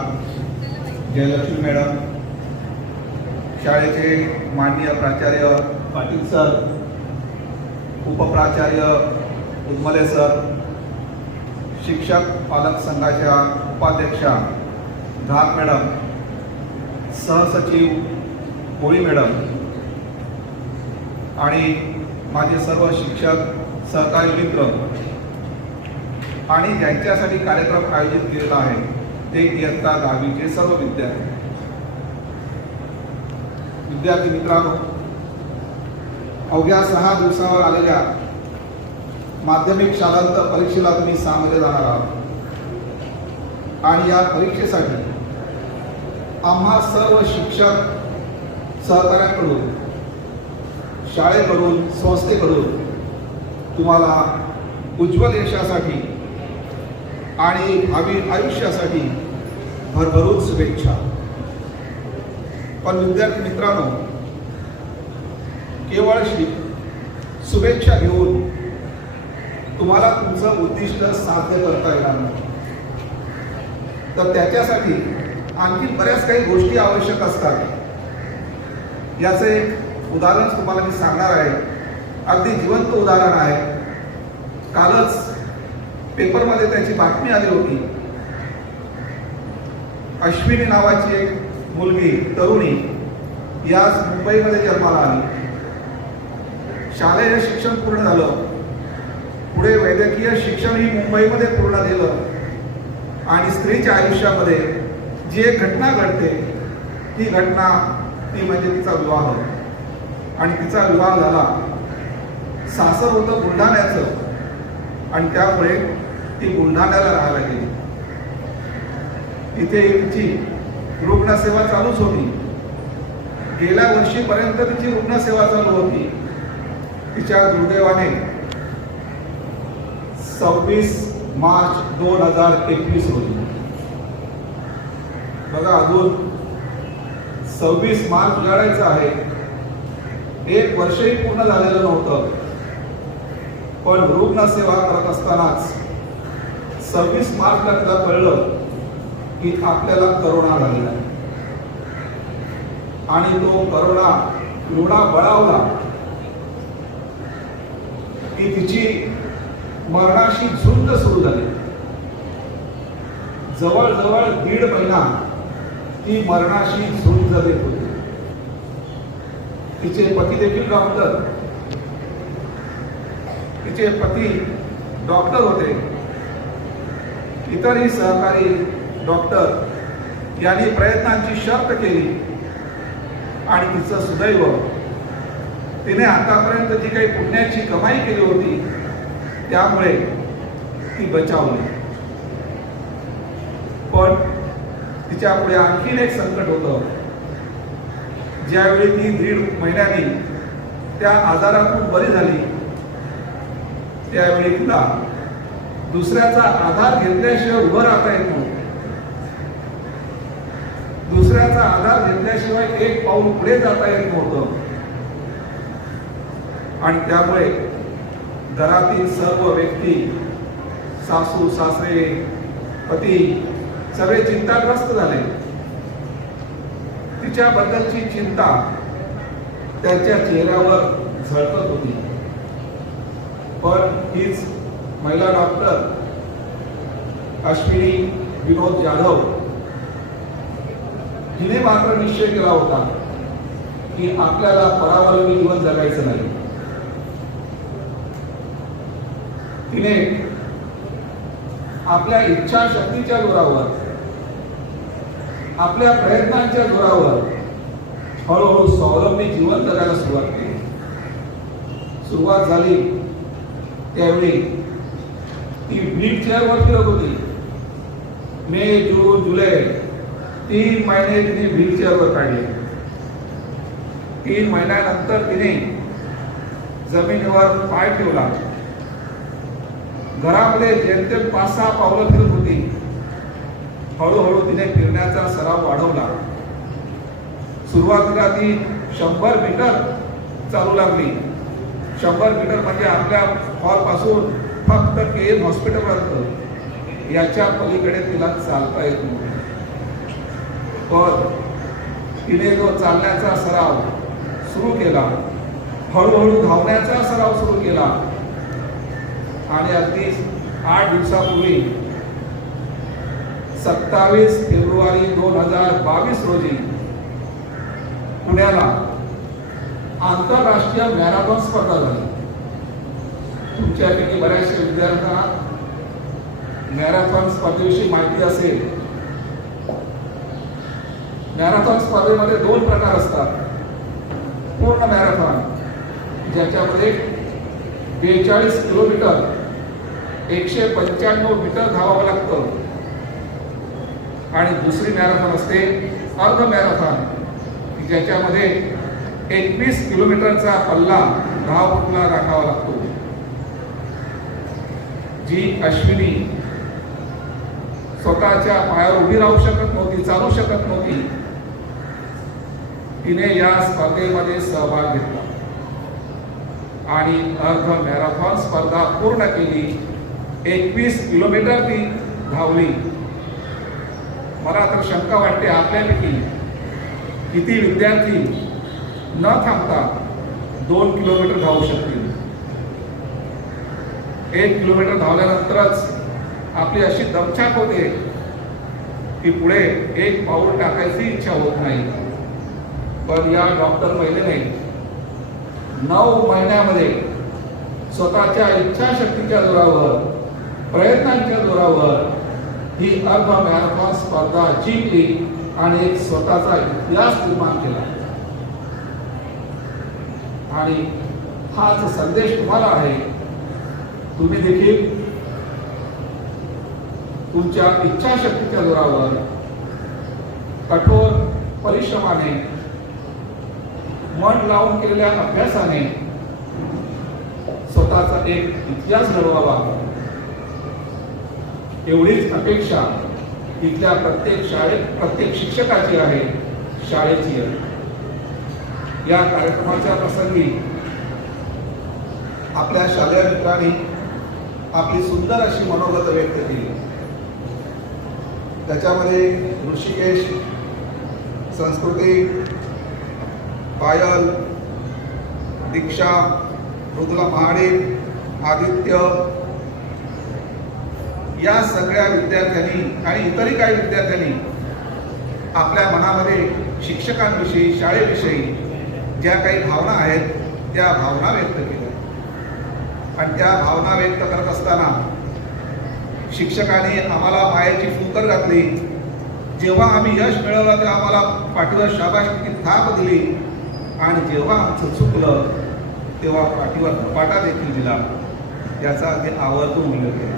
जयलक्ष्मी मॅडम, शाळेचे माननीय प्राचार्य पाटील सर, उपप्राचार्य उद्मले सर, शिक्षक पालक संघाच्या उपाध्यक्षा धाक मॅडम, सहसचिव कोळी मॅडम आणि माझे सर्व शिक्षक सहकारी मित्र आणि ज्यांच्यासाठी कार्यक्रम आयोजित केलेला आहे ते इयत्ता 10वीचे सर्व विद्यार्थी मित्रांनो, अवघ्या 6 दिवसावर आलेल्या माध्यमिक शालांत परीक्षेला तुम्ही सामोरे जाणार आहात आणि या परीक्षेसाठी आम्हा सर्व शिक्षक सहकाऱ्यांकडून, शाळेकडून, संस्थेकडून तुम्हाला उज्ज्वल यशासाठी आणि भावी आयुष्यासाठी भरभरून शुभेच्छा. पण विद्यार्थी मित्रांनो, केवळ शुभेच्छा घेऊन तुम्हाला तुमचं उद्दिष्ट साध्य करता येणार नाही, तर त्याच्यासाठी आणखी बऱ्याच काही गोष्टी आवश्यक असतात. याचं एक उदाहरण तुम्हाला मी सांगणार आहे. अगदी जिवंत उदाहरण आहे. कालच पेपरमध्ये त्याची बातमी आली होती. अश्विनी नावाची एक मुलगी, तरुणी, याच मुंबईमध्ये जन्माला आली. शालेय शिक्षण पूर्ण झालं, पुढे वैद्यकीय शिक्षणही मुंबईमध्ये पूर्ण केलं आणि स्त्रीच्या आयुष्यामध्ये जी एक घटना घडते ती घटना म्हणजे तिचा विवाह. आणि तिचा विवाह झाला. सासर होतं बुलढाण्याचं आणि त्यामुळे ती बुलढाण्याला राहायला गेली. तिथे तिची रुग्णसेवा चालूच होती. गेल्या वर्षीपर्यंत तिची रुग्णसेवा चालू होती. तिच्या दुर्दैवाने 26 मार्च 2021 रोजी, बघा अजून 26 मार्च उजाडायचं आहे, 1 वर्षही पूर्ण झालेलं नव्हतं, पण रुग्णसेवा करत असतानाच 26 मार्चला तिला कळलं की आपल्याला करोना झालेला आहे आणि तो करोना एवढा बळावला की तिची मरणाशी झुंज सुरू झाली. जवळजवळ 1.5 महिना ती मरणाशी झुंज देत होती. तिचे पती देखील डॉक्टर, तिचे पती डॉक्टर होते. इतरही सहकारी डॉक्टर यांनी प्रयत्नांची शर्त केली आणि तिचं सुदैव, तिने आतापर्यंत जी काही पुण्याची कमाई केली होती त्यामुळे ती बचावली. पण तिच्या पुढे आणखीन एक संकट होतं. ज्यावेळी ती 1.5 महिन्यांनी त्या आजारातून बरी झाली त्यावेळी तिला दुसऱ्याचा आधार घेतल्याशिवाय उभं राहता येत नव्हतं. दुसऱ्याचा आधार घेतल्याशिवाय 1 पाऊल पुढे जाता येत नव्हतं आणि त्यामुळे घरातील सर्व व्यक्ती, सासू सासरे, पती सगळे चिंताग्रस्त झाले. तिच्याबद्दलची चिंता त्यांच्या चेहऱ्यावर झळकत होती. पण हीच महिला डॉक्टर अश्विनी विनोद जाधव हिने मात्र निश्चय केला होता की आपल्याला परावलंबी जीवन जगायचं नाही. तिने आपल्या इच्छाशक्तीच्या जोरावर, आपल्या प्रयत्नांच्या जोरावर हळूहळू स्वावलंबी जीवन जगायला सुरुवात केली. सुरुवात झाली त्यावेळी ती व्हीलचेअरवर फिरत होती. मे, जून, जुलै 3 महिने तिने व्हीलचेअरवर काढले. 3 महिन्यानंतर तिने जमिनीवर पाय ठेवला. घरामध्ये जेमतेम 5-6 पावलं फिरत होती. हळूहळू तिने फिरण्याचा सराव वाढवला. सुरुवातीला ती 100 मीटर चालू लागली. 100 मीटर म्हणजे आपल्या हॉलपासून फक्त KM हॉस्पिटलपर्यंत, याच्या पलीकडे तिला चालता येत नव्हतं. पण तिने जो चालण्याचा सराव सुरू केला, हळूहळू धावण्याचा सराव सुरू केला आणि अगदी 8 दिवसापूर्वी 27 फेब्रुवारी 2022 रोजी पुण्याला आंतरराष्ट्रीय मॅरेथॉन स्पर्धा झाली. तुमच्यापैकी बऱ्याचशा विद्यार्थ्यांना मॅरेथॉन स्पर्धेविषयी माहिती असेल. मॅरेथॉन स्पर्धेमध्ये 2 प्रकार असतात. पूर्ण मॅरेथॉन, ज्याच्यामध्ये 42 किलोमीटर 195 मीटर धावावं लागतं, आणि दुसरी मॅरेथॉन असते अर्ध मॅरेथॉन, ज्याच्यामध्ये 21 किलोमीटरचा पल्ला धावपटूला गाठावा लागतो. जी अश्विनी स्वतःच्या पायावर उभी राहू शकत नव्हती, चालू शकत नव्हती, तिने या स्पर्धेमध्ये सहभाग घेतला आणि अर्ध मॅरेथॉन स्पर्धा पूर्ण केली. 21 किलोमीटर ती धावली. मला तर शंका वाटते, आपल्यापैकी किती विद्यार्थी न थांबता 2 किलोमीटर धावू शकतील. 1 किलोमीटर धावल्यानंतरच आपली अशी दमछाक होते की पुढे 1 पाऊल टाकायची इच्छा होत नाही. पण या डॉक्टर महिलेने 9 महिन्यामध्ये स्वतःच्या इच्छाशक्तीच्या जोरावर, प्रयत्नांच्या जोरावर ही अर्ध मॅरेथॉन स्पर्धा जिंकली आणि एक स्वतःचा इतिहास निर्माण केला. आणि हाच संदेश तुम्हाला आहे. तुम्ही देखील तुमच्या इच्छाशक्तीच्या जोरावर, कठोर परिश्रमाने, मन लावून केलेल्या अभ्यासाने स्वतःचा एक इतिहास घडवावा, एवढीच अपेक्षा इथल्या प्रत्येक शाळेत, प्रत्येक शिक्षकाची आहे, शाळेची आहे. या कार्यक्रमाच्या प्रसंगी आपल्या शालेय मित्रांनी आपली सुंदर अशी मनोगत व्यक्त केली. त्याच्यामध्ये ऋषिकेश, संस्कृती, पायल, दीक्षा, मृदुला महाडे, आदित्य या सगळ्या विद्यार्थ्यांनी आणि इतरही काही विद्यार्थ्यांनी आपल्या मनामध्ये शिक्षकांविषयी, शाळेविषयी ज्या काही भावना आहेत त्या भावना व्यक्त केल्या. आणि त्या भावना व्यक्त करत असताना शिक्षकांनी आम्हाला मायेची फुंकर घातली. जेव्हा आम्ही यश मिळवलं तेव्हा आम्हाला पाठीवर शाबासकीची थाप दिली, आणि जेव्हा आमचं चुकलं तेव्हा पाठीवर धपाटा देखील दिला. याचा अगदी आवर्जून उल्लेख केला.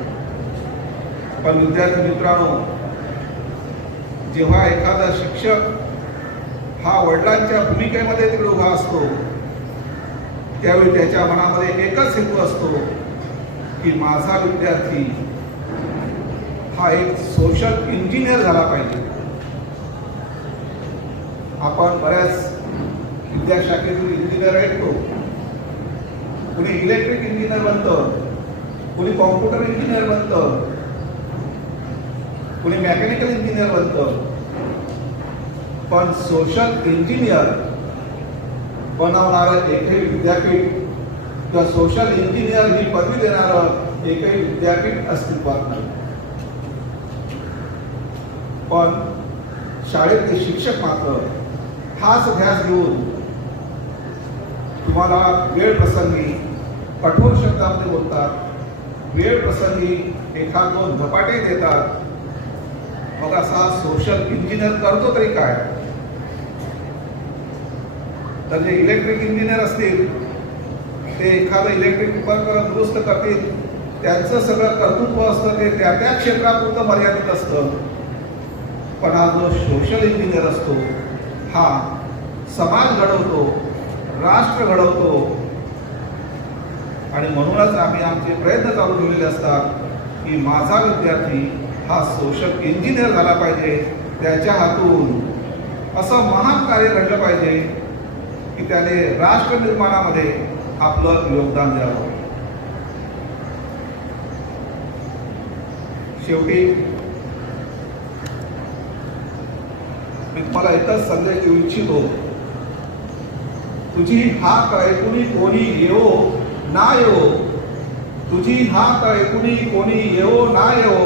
पण विद्यार्थी मित्रांनो, जेव्हा एखादा शिक्षक हा वडिलांच्या भूमिकेमध्ये तिकडे उभा असतो, त्यावेळी त्याच्या मनामध्ये एकच हेतू असतो की माझा विद्यार्थी हा एक सोशल इंजिनियर झाला पाहिजे. आपण बऱ्याच विद्याशाखेतील इंजिनियर ऐकतो. कुणी इलेक्ट्रिक इंजिनियर बनतं, कुणी कॉम्प्युटर इंजिनियर बनतं, कुणी मेकॅनिकल इंजिनियर बनतं. पण सोशल इंजिनियर बनवणारं एकही विद्यापीठ किंवा सोशल इंजिनियर ही पदवी देणारं एकही विद्यापीठ अस्तित्वात नाही. पण शाळेतले शिक्षक मात्र हाच ध्यास घेऊन तुम्हाला वेळ प्रसंगी कठोर शब्दामध्ये बोलतात, वेळ प्रसंगी एखाद 2 धपाटे देतात. मग असा सोशल इंजिनियर करतो तरी काय? तर जे इलेक्ट्रिक इंजिनियर असतील ते एखादं इलेक्ट्रिक उपकरण दुरुस्त करतील, त्यांचं सगळं कर्तृत्व असतं ते त्या त्या क्षेत्रापुरतं मर्यादित असतं. पण हा जो सोशल इंजिनियर असतो हा समाज घडवतो, राष्ट्र घडवतो, आणि म्हणूनच आम्ही आमचे प्रयत्न चालू ठेवलेले असतात की माझा विद्यार्थी हा सोशल इंजिनियर झाला पाहिजे, त्याच्या हातून असं महान कार्य घडलं पाहिजे की त्याने राष्ट्र निर्माणामध्ये आपलं योगदान द्यावं. शेवटी मी तुम्हाला एकच संदेश देऊ इच्छितो, तुझी हाक ऐकुनी कोणी येवो ना येवो, तुझी हाक ऐकुनी कोणी येवो ना येवो,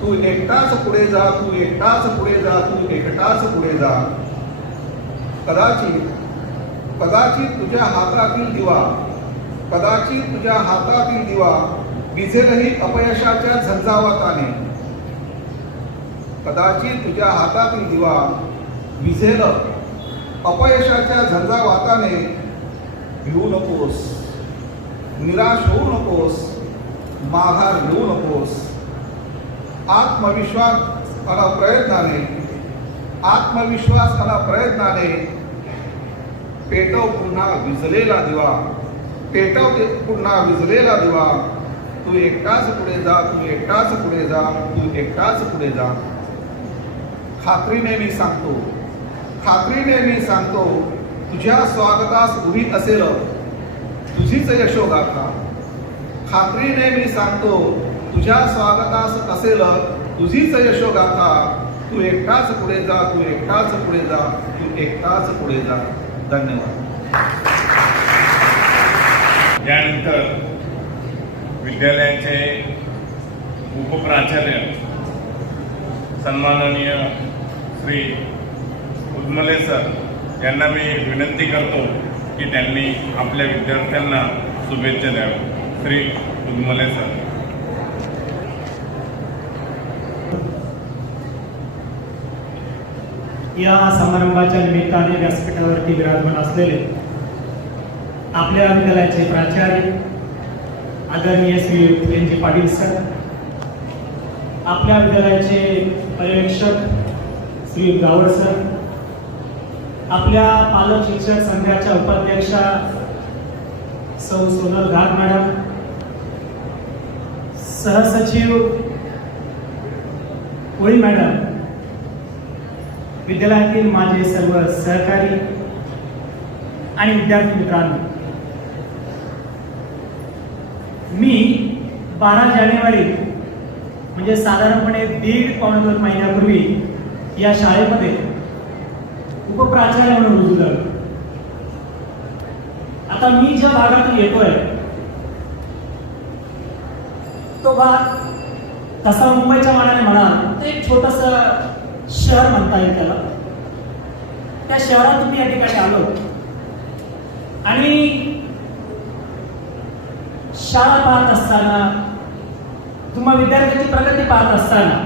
तू एकटाच पुढे जा, तू एकटाच पुढे जा, तू एकटाच पुढे जा. कदाचित तुझ्या हातातील दिवा, कदाचित तुझ्या हातातील दिवा विझेलही अपयशाच्या झंझावाताने, कदाचित तुझ्या हातातील दिवा विझेल अपयशाच्या झंझावाताने. भिवू नकोस, निराश होऊ नकोस, माघार घेऊ नकोस. आत्मविश्वास आणि प्रयत्नाने पेटव पुन्हा विझलेला दिवा, पेटव पुन्हा विझलेला दिवा. तू एकटाच पुढे जा, तू एकटाच पुढे जा, तू एकटाच पुढे जा. खात्रीने मी सांगतो तुझ्या स्वागतास उभी असेल तुझीच यशोगाथा. खात्रीने मी सांगतो तुझ्या स्वागतास असेल तुझीच यशोगाथा. तू एकटाच पुढे जा, तू एकटाच पुढे जा, तू एकटाच पुढे जा. धन्यवाद. यानंतर विद्यालयाचे उपप्राचार्य सन्माननीय श्री उद्मले सर यांना मी विनंती करतो की त्यांनी आपल्या विद्यार्थ्यांना शुभेच्छा द्याव्या. श्री उद्मले सर. या समारंभाच्या निमित्ताने व्यासपीठावरती विराजमान असलेले आपल्या विद्यालयाचे प्राचार्य आदरणीय श्री उदयनजी पाटील सर, आपल्या विद्यालयाचे पर्यवेक्षक श्री गावड सर, आपल्या पालक शिक्षक संघाच्या उपाध्यक्षा सौ सोनल घाट मॅडम, सहसचिव कोळी मॅडम, विद्यालयातील माझे सर्व सहकारी आणि विद्यार्थी मित्रांनो, मी 12 जानेवारी म्हणजे साधारणपणे 1.5-2 महिन्यापूर्वी या शाळेमध्ये उपप्राचार्य म्हणून रुजू झालो. आता मी ज्या भागातून येतोय तो भाग तसा मुंबईच्या मानाने म्हणाल तर एक छोटस शहर म्हणता येईल त्याला. त्या शहरातून मी या ठिकाणी आलो आणि शाळा पाहत असताना, तुम्हा विद्यार्थ्यांची प्रगती पाहत असताना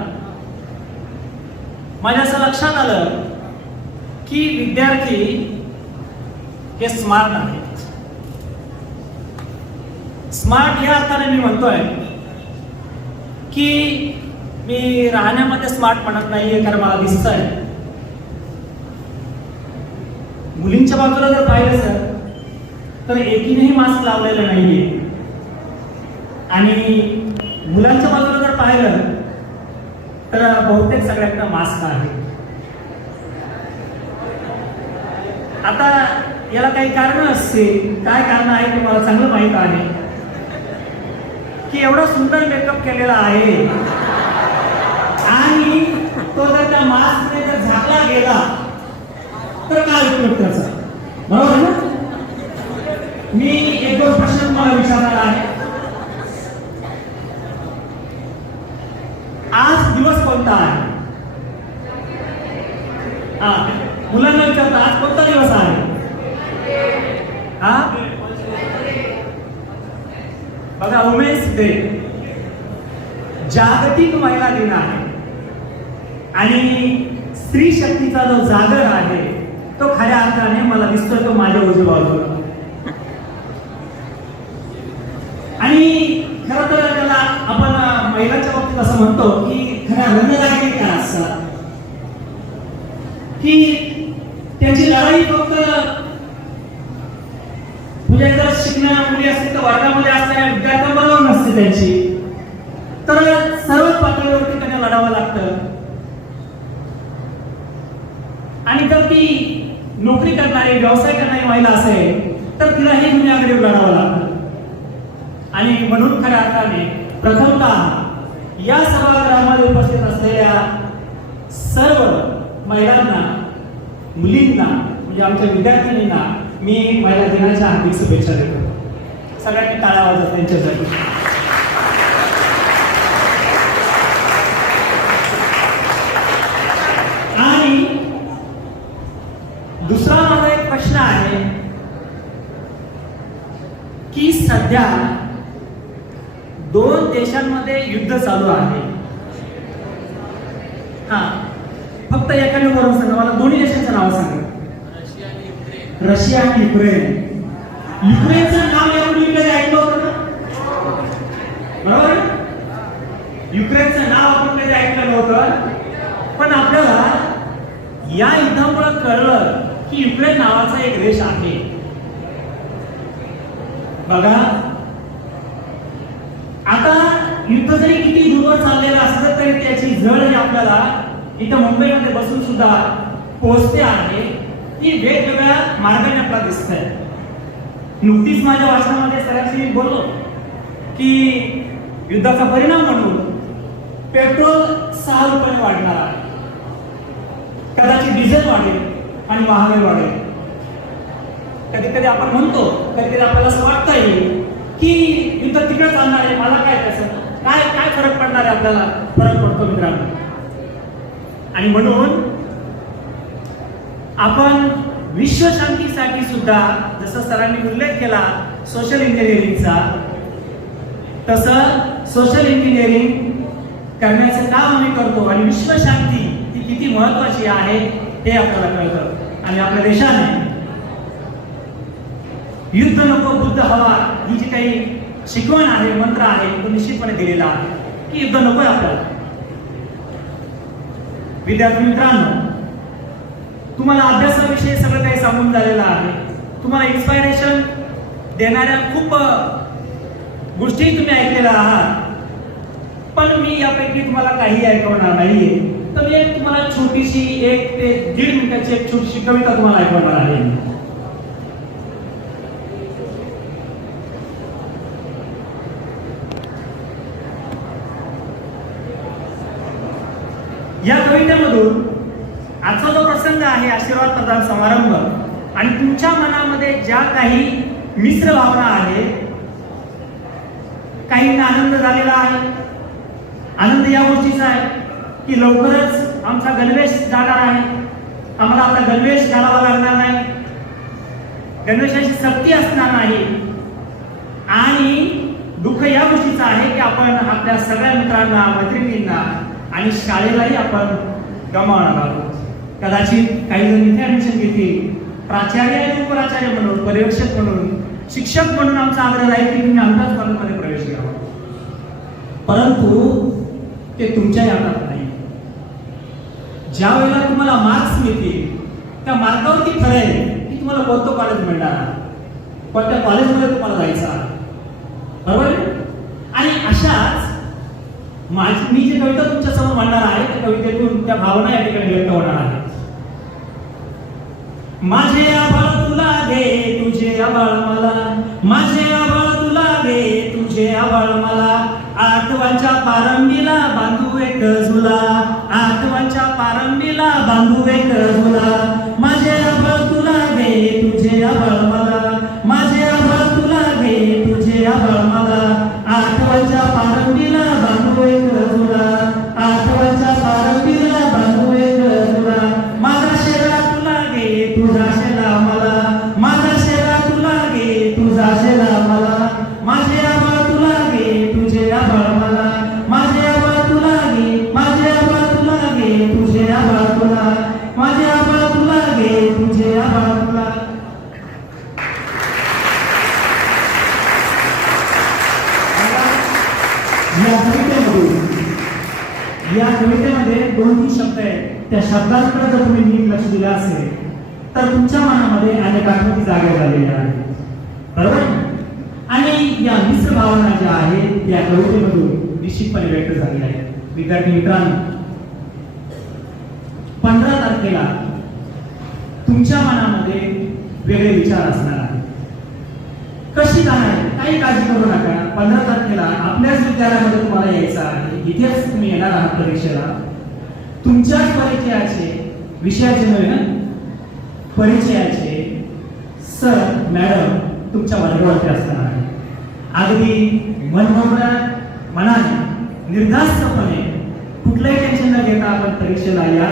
माझ्या असं लक्षात आलं की विद्यार्थी हे स्मार्ट आहेत. स्मार्ट या अर्थाने मी म्हणतोय की मी राहण्यामध्ये स्मार्ट म्हणत नाहीये, कारण मला दिसतंय. मुलींच्या बाजूला जर पाहिलं सर तर एकीनेही मास्क लावलेलं नाहीये आणि मुलांच्या बाजूला जर पाहिलं तर बहुतेक सगळ्यांना मास्क आहे. आता याला काही कारण असतील, काय कारण आहे ते मला चांगलं माहित आहे की एवढा सुंदर मेकअप केलेला आहे आणि तो जर त्या मास्कने जर झाकला गेला तर काय उपयोग त्याचा, बरोबर ना? मी एक दोन प्रश्न मला विचारणार आहे. आज दिवस कोणता आहे? मुलांना विचारता आज कोणता दिवस आहे? बघा, वुमेन्स डे, जागतिक महिला दिन आहे आणि स्त्री शक्तीचा जो जागर आहे तो खऱ्या अर्थाने मला दिसतोय तो माझ्या उजव्या बाजूला. आणि खरं तर त्याला आपण महिलांच्या बाबतीत असं म्हणतो की खऱ्या रणरागिणी काय असतात की त्यांची लढाई फक्त म्हणजे जर शिकणाऱ्या मुली असतील तर वर्गामध्ये असणाऱ्या विद्यार्थ्यांबरोबर नसते त्यांची, तर सर्व पातळीवरती त्यांना लढावं लागतं. आणि जर ती नोकरी करणारी व्यवसाय करणारी महिला असेल तर तिलाही दुनियाकडे लढावं लागतं. आणि म्हणून खऱ्या अर्थाने प्रथमतः या सभागृहामध्ये उपस्थित असलेल्या सर्व महिलांना, मुलींना म्हणजे आमच्या विद्यार्थिनींना मी महिला दिनाच्या हार्दिक शुभेच्छा देतो. सगळ्यांनी टाळ्या वाजवत त्यांच्यासाठी. आणि दुसरा माझा एक प्रश्न आहे की सध्या 2 देशांमध्ये युद्ध चालू आहे. हा, फक्त एकाने बरोबर सांगा मला, दोन्ही देशांचं नाव सांगा. रशिया आणि युक्रेन. युक्रेनचं नाव यापूर्वी कधी ऐकलं होतं का? बरोबर, युक्रेनचं नाव आपण कधी ऐकलं नव्हतं, पण आपल्याला या युद्धामुळे कळलं की युक्रेन नावाचा एक देश आहे. बघा, आता युद्ध जरी किती दूरवर चाललेलं असलं तरी त्याची जड ही आपल्याला इथं मुंबईमध्ये बसून सुद्धा पोहोचते आहे. ही वेगवेगळ्या मार्गाने आपल्याला दिसत आहे. नुकतीच माझ्या भाषणामध्ये सरांशी बोललो की युद्धाचा परिणाम म्हणून पेट्रोल 6 रुपये वाढणार आहे, कदाचित डिझेल वाढेल आणि महागाई वाढेल. कधी कधी आपण म्हणतो, कधी कधी आपल्याला असं वाटतं येईल की युद्ध तिकडे चालणार आहे, मला काय त्याचं काय काय फरक पडणार आहे, आपल्याला फरक पडतो मित्रांनो. आणि म्हणून आपण विश्वशांतीसाठी सुद्धा जसं सरांनी उल्लेख केला सोशल इंजिनिअरिंगचा, तसं सोशल इंजिनिअरिंग करण्याचं काम आम्ही करतो. आणि विश्वशांती ही किती महत्वाची आहे हे आपल्याला कळतं. आणि आपल्या देशाने युद्ध नको बुद्ध हवा ही जी काही शिकवण आहे, मंत्र आहे, तो निश्चितपणे दिलेला आहे की युद्ध नको आपल्याला. विद्यार्थी मित्रांनो, तुम्हाला अभ्यासाविषयी सगळं काही सांगून झालेलं आहे. तुम्हाला इन्स्पायरेशन देणाऱ्या खूप गोष्टी तुम्ही ऐकलेल्या आहात, पण मी यापैकी तुम्हाला काही ऐकवणार नाहीये. तर मी एक तुम्हाला छोटीशी 1 ते 1.5 मिनिटाची एक छोटीशी कविता तुम्हाला ऐकवणार आहे. या कवितेमधून आजचा जो प्रसंग आहे आशीर्वाद प्रदान समारंभ, आणि तुमच्या मनामध्ये ज्या काही मिश्र भावना आहे, काहींना आनंद झालेला आहे. आनंद या गोष्टीचा आहे की लवकरच आमचा गणवेश जाणार आहे, आम्हाला आता गणवेश घालावा लागणार नाही, गणवेशाची सक्ती असणार नाही. आणि दुःख या गोष्टीचं आहे की आपण आपल्या सगळ्या मित्रांना, मैत्रिणींना आणि शाळेलाही आपण गमावणार आहोत. कदाचित काही जण इथे ऍडमिशन घेतील, प्राचार्य आणि उपप्राचार्य म्हणून, पर्यवेक्षक म्हणून, शिक्षक म्हणून आमचा आग्रह राहील की तुम्ही आमच्याच कॉलेजमध्ये प्रवेश घ्यावा. परंतु ते तुमच्या हातात नाही. ज्या वेळेला तुम्हाला मार्क्स मिळतील त्या मार्कावरती ठरेल की तुम्हाला कोणतं कॉलेज मिळणार आहे, कोणत्या कॉलेजमध्ये तुम्हाला जायचं आहे. बरोबर. आणि अशाच मी जी कविता तुमच्या समोर मांडणार आहे त्या कवितेतून त्या भावना या ठिकाणी व्यक्त होणार आहेत. माझे आभाळ तुला दे, तुझे आभाळ मला, माझे आभाळ तुला दे, तुझे आभाळ मला, आठवांच्या पारंबीला बांधू एक झुला, आठवांच्या पारंबीला बांधू एक झुला. माझे आभाळ तुला दे, तुझे आभाळ मला, माझे आभाळ तुला दे, तुझे आभाळ मला, आठवांच्या पारंबीला बांधू एक झुला, आठवांच्या पारंबीला बांधू एक झुला. माझा शेरा तुला दे, तुझा शेला मला, माझा शेरा तुला दे, तुझा शेला मला, माझे आभाळ तुला दे, तुझे आभाळ मला, माझे आभाळ तुला दे, माझे आभाळ तुला दे, तुझे आभाळ तुला, माझे आभाळ तुला दे, तुझे आभाळ तुला. या कवितेमध्ये 2-3 शब्द आहेत. त्या शब्दांकडे जर तुम्ही नीट लक्ष दिलं असेल तर तुमच्या मनामध्ये अनेक आठवणी जाग्या झालेल्या आहेत. बरोबर ना? आणि या मिश्र भावना ज्या आहेत त्या कवितेमधून निश्चितपणे व्यक्त झालेल्या आहेत. विद्यार्थी मित्रांनो, 15 तारखेला तुमच्या मनामध्ये वेगळे विचार असणार आहेत. कशी जाणार आहे काही काळजी करू नका. 15 तारखेला आपल्याच विद्यालयामध्ये तुम्हाला यायचं आहे. इथेच तुम्ही येणार आहात परीक्षेला. तुमच्याच परिचयाचे, विषयाचे नव्हे ना, परिचयाचे सर मॅडम तुमच्या वर्गावरती असणार आहे. अगदी मनमोकळ्या मनाने निर्धास्तपणे कुठलंही टेन्शन न घेता आपण परीक्षेला या.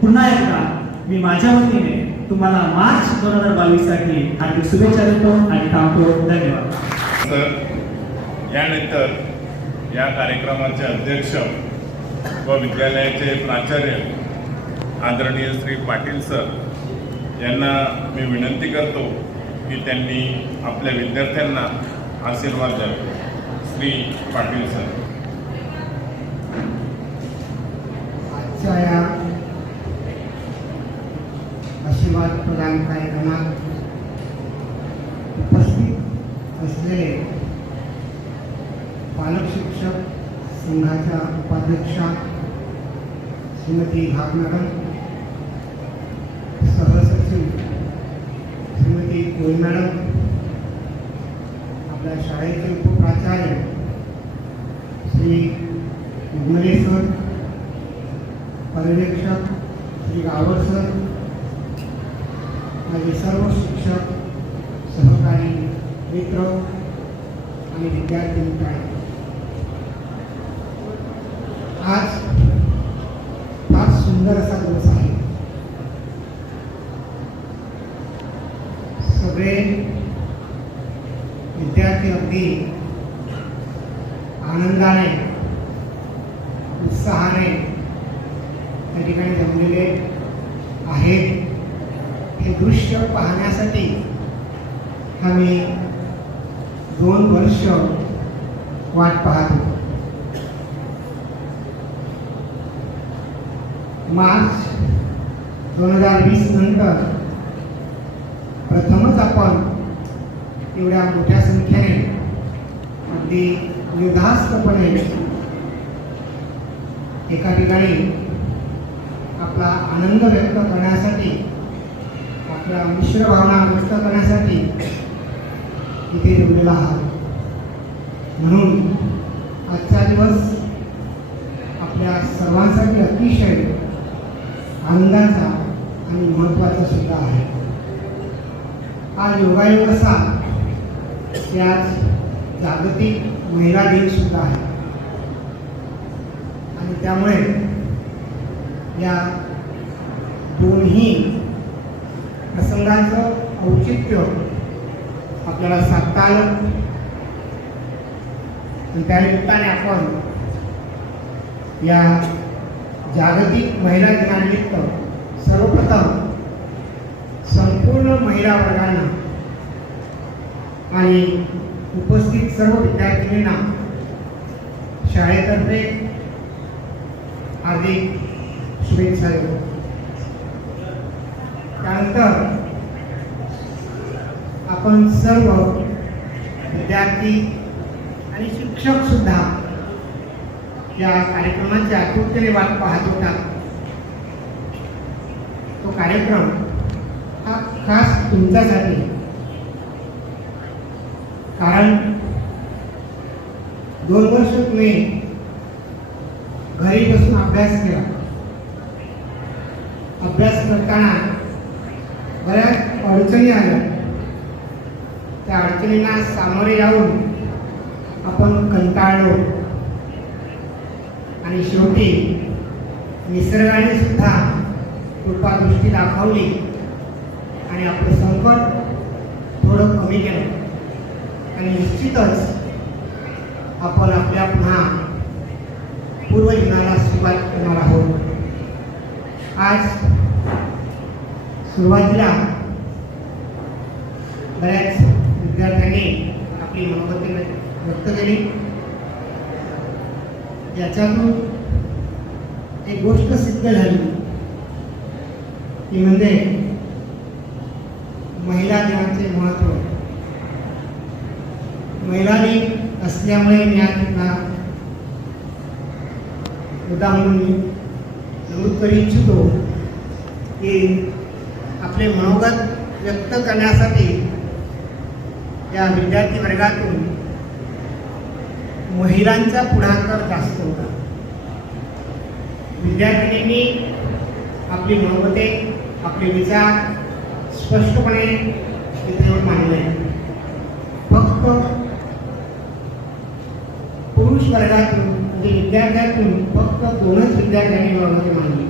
पुन्हा एकदा मी माझ्या वतीने तुम्हाला मार्च 2022 साठी हार्दिक शुभेच्छा देतो आणि थांबतो. धन्यवाद. सर, यानंतर या कार्यक्रमाचे अध्यक्ष व विद्यालयाचे प्राचार्य आदरणीय श्री पाटील सर यांना मी विनंती करतो की त्यांनी आपल्या विद्यार्थ्यांना आशीर्वाद द्यावे. श्री पाटील सर. आजच्या या आशीर्वाद प्रदान कार्यक्रमात उपस्थित असलेले पालक शिक्षक संघाच्या उपाध्यक्षा श्रीमती भाग मॅडम, सहसचिव श्रीमती कोळी मॅडम, आपल्या शाळेचे उपप्राचार्य श्री उगमले सर, पर्यवेक्षक श्री गावड सर, माझे सर्व शिक्षक, सहकारी मित्र आणि विद्यार्थी मित्र, आज फार सुंदर असा दिवस आहे. सगळे विद्यार्थी अगदी आनंदाने, उत्साहाने त्या ठिकाणी जमलेले आहेत. हे दृश्य पाहण्यासाठी आम्ही 2 वर्ष वाट पाहत होतो. मार्च 2020 नंतर प्रथमच आपण एवढ्या मोठ्या संख्येने अगदी निर्धास्तपणे एका ठिकाणी आपला आनंद व्यक्त करण्यासाठी, आपल्या मिश्र भावना व्यक्त करण्यासाठी इथे जमलेला आहात. म्हणून आजचा दिवस आपल्या सर्वांसाठी अतिशय आनंदाचा आणि महत्त्वाचा सुद्धा आहे. आज योगायोग असा की आज जागतिक महिला दिन सुद्धा आहे आणि त्यामुळे या दोन्ही प्रसंगांचं औचित्य आपल्याला साधता आलं आणि त्यानिमित्ताने आपण या जागतिक महिला दिनानिमित्त सर्वप्रथम संपूर्ण महिला वर्गांना आणि उपस्थित सर्व विद्यार्थिनींना शाळेतर्फे हार्दिक शुभेच्छा देतो. त्यानंतर आपण सर्व विद्यार्थी आणि शिक्षक सुद्धा या कार्यक्रमाची आतुरतेने वाट पाहत होता. तो कार्यक्रम हा खास तुमच्यासाठी, कारण 2 वर्ष तुम्ही घरी बसून अभ्यास केला. अभ्यास करताना बऱ्याच अडचणी आल्या. त्या अडचणींना सामोरे जाऊन आपण कंटाळलो आणि शेवटी निसर्गाने सुद्धा कृपादृष्टी दाखवली आणि आपलं संकट थोडं कमी केलं आणि निश्चितच आपण आपल्या पुन्हा पूर्वजीवनाला सुरुवात करणार आहोत. आज सुरुवातीला बऱ्याच विद्यार्थ्यांनी आपली मनोगती व्यक्त केली. याच्यातून एक गोष्ट सिद्ध झाली ती म्हणजे महिला दिनाचे महत्त्व. महिला दिन असल्यामुळे मी आज त्यांना मुद्दा म्हणून नमूद करू इच्छितो की आपले मनोगत व्यक्त करण्यासाठी या विद्यार्थी वर्गातून महिलांचा पुढाकार जास्त होता. विद्यार्थिनींनी आपली मनोगते, आपले विचार स्पष्टपणे इथे मांडले. फक्त पुरुष वर्गातून म्हणजे विद्यार्थ्यातून फक्त 2च विद्यार्थ्यांनी मनोगते मांडली.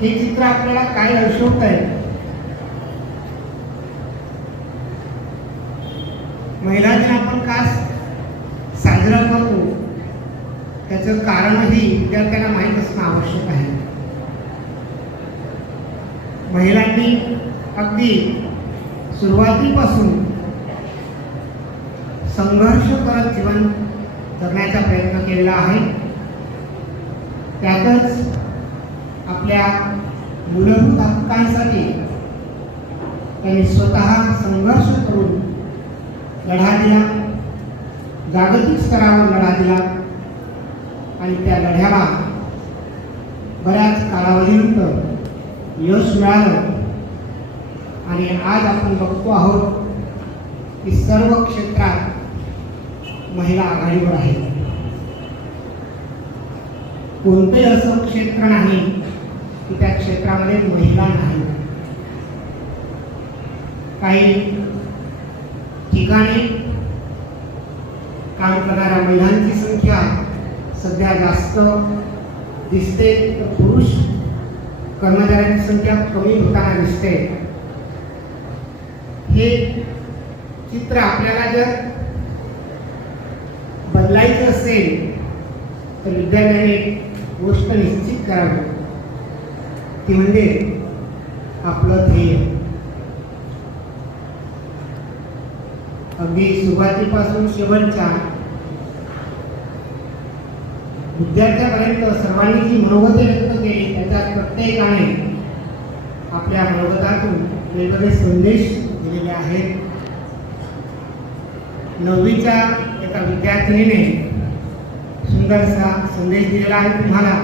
हे चित्र आपल्याला काय दर्शवत आहे? महिला दिन आपण का साजरा करतो त्याचं कारणही विद्यार्थ्यांना माहीत असणं आवश्यक आहे. महिलांनी अगदी सुरुवातीपासून संघर्ष करत जीवन जगण्याचा प्रयत्न केलेला आहे. त्यातच आपल्या मूलभूत हक्कांसाठी त्यांनी स्वतः संघर्ष करून लढा दिला, जागतिक स्तरावर लढा दिला आणि त्या लढ्याला बऱ्याच कालावधीनंतर यश मिळालं. आणि आज आपण बघतो आहोत की सर्व क्षेत्रात महिला आघाडीवर आहेत. कोणतेही असं क्षेत्र नाही की त्या क्षेत्रामध्ये महिला नाही. काही ठिकाणी काम करणाऱ्या महिलांची संख्या सध्या जास्त दिसते, तर पुरुष कर्मचाऱ्यांची संख्या कमी होताना दिसते. हे चित्र आपल्याला जर बदलायचं असेल तर विद्यार्थ्यांनी एक गोष्ट निश्चित करावी, ती म्हणजे आपलं ध्येय. अगदी सुरुवातीपासून शेवटच्या विद्यार्थ्यापर्यंत सर्वांनी जी मनोगते व्यक्त केली त्याच्यात प्रत्येकाने आपल्या मनोगतातून वेगवेगळे संदेश दिलेले आहेत. 9वीच्या एका विद्यार्थिनीने सुंदरसा संदेश दिलेला आहे तुम्हाला.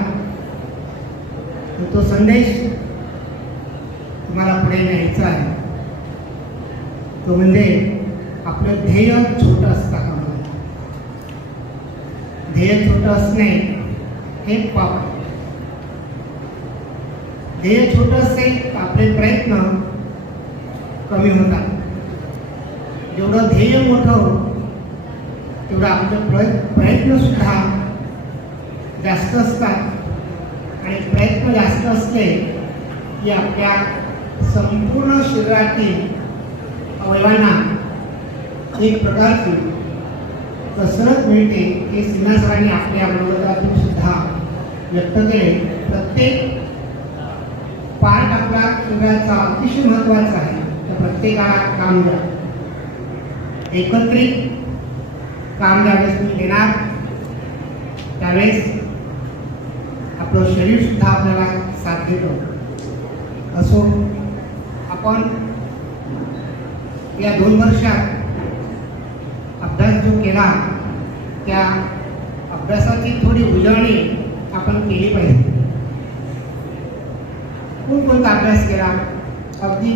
तो संदेश तुम्हाला पुढे न्यायचा आहे. तो म्हणजे आपलं ध्येय छोटं असता कामा नये. ध्येय छोटं असणे हे पाप आहे. ध्येय छोटं असेल तर आपले प्रयत्न कमी होतात. जेवढं ध्येय मोठं तेवढं आपले प्रयत्न सुद्धा जास्त असतात. आणि प्रयत्न जास्त असले की आपल्या संपूर्ण शरीरातील अवयवांना एक प्रकारची कसरत मिळते. हे सिन्हा सरांनी आपल्या मनोगतातून सुद्धा व्यक्त केले. प्रत्येक पार्ट आपला शरीराचा अतिशय महत्त्वाचा आहे. तर प्रत्येकाला काम द्या. एकत्रित काम ज्यावेळेस तुम्ही देणार त्यावेळेस आपलं शरीर सुद्धा आपल्याला साथ देतं. असो, आपण या 2 वर्षात अभ्यास जो केला त्या अभ्यासाची थोडी उजळणी आपण केली पाहिजे. कोणता अभ्यास केला अगदी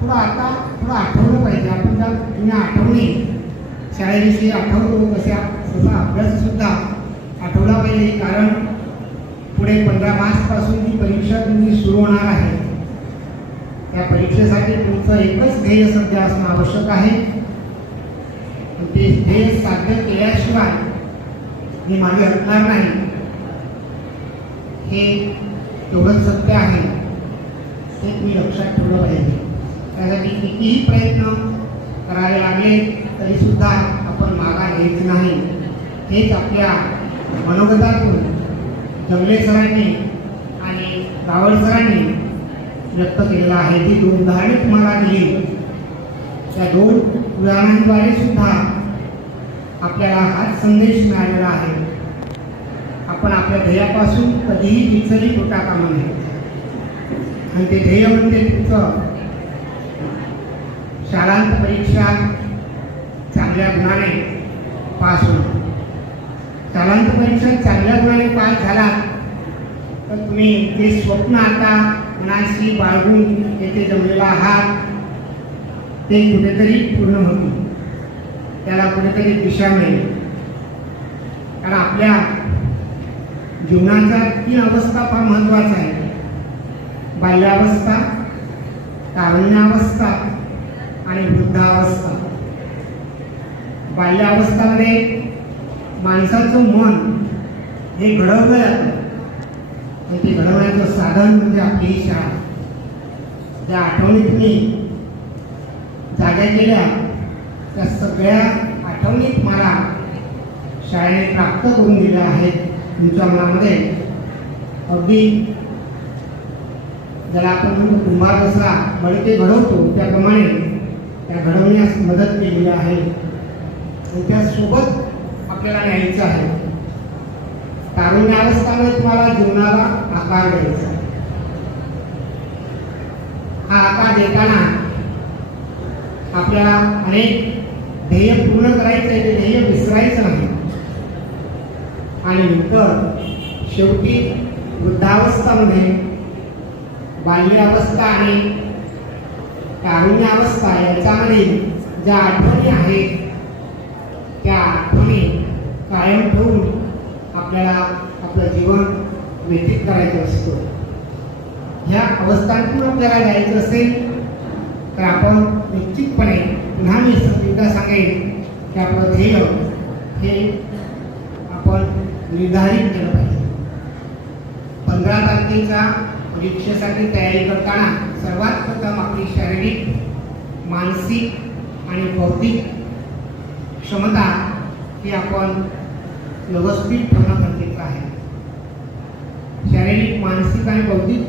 थोडं आठवलं पाहिजे. आपण ज्या जुन्या आठवणी शाळेविषयी आठवतो तसा अभ्यास सुद्धा आठवला पाहिजे. कारण पुढे 15 मार्चपासून जी परीक्षा तुमची सुरू होणार आहे त्या परीक्षेसाठी तुमचं एकच ध्येय सध्या असणं आवश्यक आहे. ते ध्येय साध्य केल्याशिवाय मी मागे हटणार नाही हे तेवढंच सत्य आहे. ते तुम्ही लक्षात ठेवलं पाहिजे. त्यासाठी कितीही प्रयत्न करावे लागले तरी सुद्धा आपण मागा घ्यायचं नाही. हेच आपल्या मनोगतातून जंगले सरांनी आणि रावळ सरांनी व्यक्त केलेलं आहे. ती 2 उदाहरणे तुम्हाला दिली. त्या 2 उदाहरणांद्वारे सुद्धा आपल्याला हाच संदेश मिळालेला आहे. आपण आपल्या ध्येयापासून कधीही विचलित होता कामा नये. आणि ते ध्येय म्हणजे तुमचं शाळांत परीक्षा चांगल्या गुणाने पास होणं. शाळांत परीक्षा चांगल्या गुणाने पास झालात तर तुम्ही जे स्वप्न आता मनाशी बाळगून येथे जमलेला आहात ते कुठेतरी पूर्ण होतील, त्याला कुठेतरी दिशा मिळेल. कारण आपल्या जीवनाच्या 3 अवस्था फार महत्त्वाच्या आहेत: बाल्यावस्था, तारुण्यावस्था आणि वृद्धावस्था. बाल्यावस्थामध्ये माणसाचं मन हे घडवलं जातं आणि ते घडवण्याचं साधन म्हणजे आपली ही शाळा. ज्या आठवणी तुम्ही जाग्या केल्या त्या सगळ्या आठवणीत मला शाळेने प्राप्त करून दिल्या आहेत. तुमच्या मनामध्ये अगदी ज्याला आपण म्हणतो कुंभार कसा मडके घडवतो त्याप्रमाणे त्या घडवण्यास मदत केलेली आहे आणि त्यासोबत आपल्याला न्यायचं आहे. तारुण्यावस्थामध्ये तुम्हाला जीवनाला आकार द्यायचा आहे. हा आकार देताना आपल्याला अनेक ध्येय पूर्ण करायचे, ते ध्येय विसरायचं नाही. आणि नंतर शेवटी वृद्धावस्थामध्ये बाल्यावस्था आणि तारुण्यावस्था याच्यामध्ये ज्या आठवणी आहेत त्या आठवणी कायम ठेवून आपल्याला आपलं जीवन व्यतीत करायचं असतं. ह्या अवस्थांतून आपल्याला जायचं असेल तर आपण निश्चितपणे पुन्हा मी एकदा सांगेन की आपलं ध्येय हे आपण निर्धारित केलं पाहिजे. 15 तारखेच्या परीक्षेसाठी तयारी करताना सर्वात प्रथम आपली शारीरिक, मानसिक आणि बौद्धिक क्षमता ही आपण व्यवस्थित ठेवणं गरजेचं आहे. शारीरिक, मानसिक आणि बौद्धिक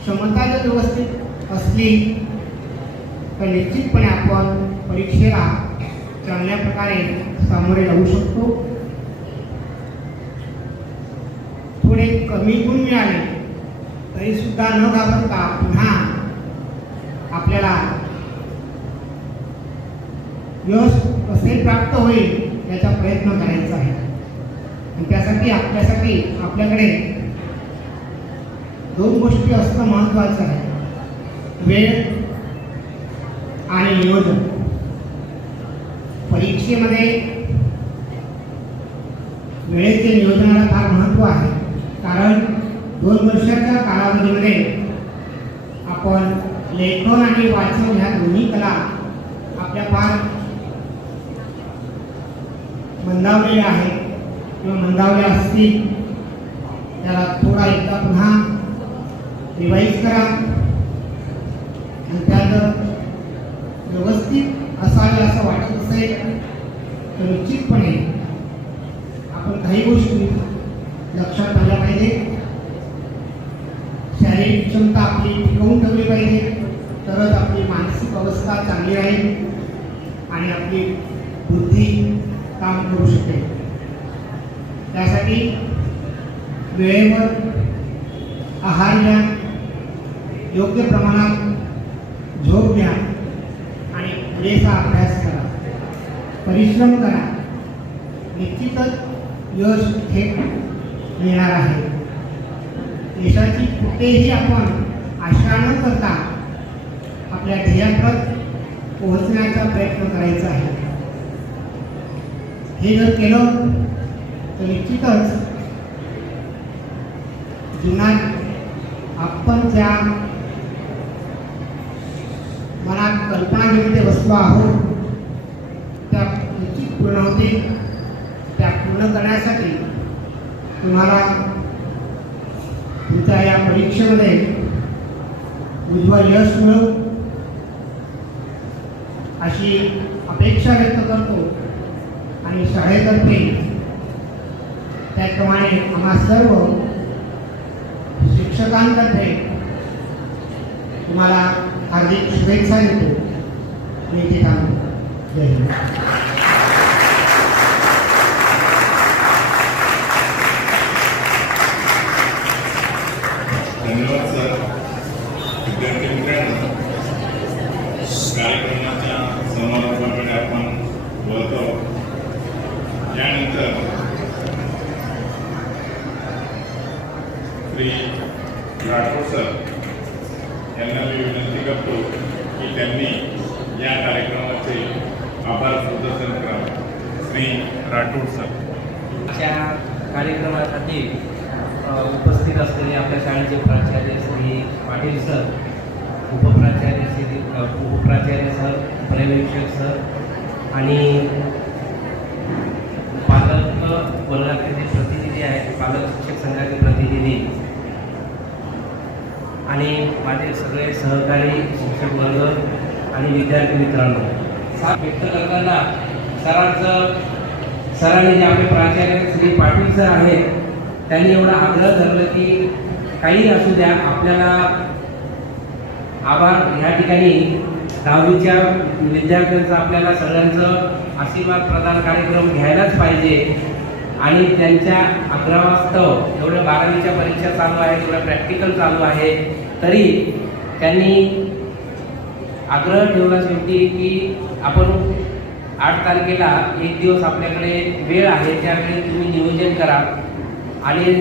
क्षमता जर व्यवस्थित असली तर निश्चितपणे आपण परीक्षेला चांगल्या प्रकारे सामोरे जाऊ शकतो. थोडे कमी गुण मिळाले तरी सुद्धा न घाबरता पुन्हा आपल्याला यश कसे प्राप्त होईल याचा प्रयत्न करायचा आहे. आणि त्यासाठी आपल्याकडे 2 गोष्टी असणं महत्त्वाचं आहे: वेळ आणि नियोजन. परीक्षेमध्ये वेळेचे नियोजनाला फार महत्त्व आहे. कारण 2 वर्षाच्या कालावधीमध्ये आपण लेखन आणि वाचन ह्या दोन्ही कला आपल्या फार मंदावलेल्या आहेत किंवा मंदावल्या असतील. त्याला थोडा एकदा पुन्हा रिवाईज करा आणि त्या जर व्यवस्थित असावे असं वाटत असेल तर निश्चितपणे आपण काही गोष्टी लक्षात ठेवल्या पाहिजे. शारीरिक क्षमता आपली टिकवून ठेवली पाहिजे, तरच आपली मानसिक अवस्था चांगली राहील आणि आपली बुद्धी काम करू शकेल. त्यासाठी वेळेवर आहार घ्या, योग्य प्रमाणात झोप घ्या आणि पुरेसा अभ्यास करा, परिश्रम करा. निश्चितच यश हे मिळणार आहे. यशाची कुठेही आपण आशा न करता आपल्या ध्येयाकडे पोहोचण्याचा प्रयत्न करायचा आहे. हे जर केलं तर निश्चितच जीवनात आपण ज्या मनात कल्पना घेऊन ते बसलो आहोत त्या निश्चित पूर्ण होते. त्या पूर्ण करण्यासाठी तुम्हाला तुमच्या या परीक्षेमध्ये उज्ज्वल यश मिळो अशी अपेक्षा व्यक्त करतो आणि शाळेतर्फे त्याप्रमाणे आम्हा सर्व शिक्षकांतर्फे तुम्हाला हार्दिक शुभेच्छा देतो. मी इथे थांबतो. जय हिंद. धन्यवाद सर. विद्यार्थी मित्रांनो, कार्यक्रमाच्या समारोपाकडे आपण वळतो. यानंतर श्री राठोड सर यांना मी विनंती करतो की त्यांनी या कार्यक्रमाचे आभार प्रदर्शन करावे. श्री राठोड सर. अशा कार्यक्रमासाठी उपस्थित असलेले आपल्या शाळेचे प्राचार्य श्री पाटील सर, उपप्राचार्य सर, पर्यवेक्षक सर आणि पालक वर्गाचे जे प्रतिनिधी आहेत, पालक शिक्षक संघाचे प्रतिनिधी आणि माझे सगळे सहकारी शिक्षक वर्ग आणि विद्यार्थी मित्रांनो, व्यक्त करताना सरांनी जे आपले प्राचार्य श्री पाटील सर आहेत त्यांनी एवढा आग्रह धरला की काही असू द्या, आपल्याला आभार ह्या ठिकाणी 10वीच्या विद्यार्थ्यांचा आपल्याला सगळ्यांचं आशीर्वाद प्रदान कार्यक्रम घ्यायलाच पाहिजे. आणि त्यांच्या आग्रहास्तव एवढ्या 12वीच्या परीक्षा चालू आहेत, एवढं प्रॅक्टिकल चालू आहे, तरी त्यांनी आग्रह ठेवला शेवटी की आपण 8 तारखेला एक दिवस आपल्याकडे वेळ आहे, त्यावेळी तुम्ही नियोजन करा. आणि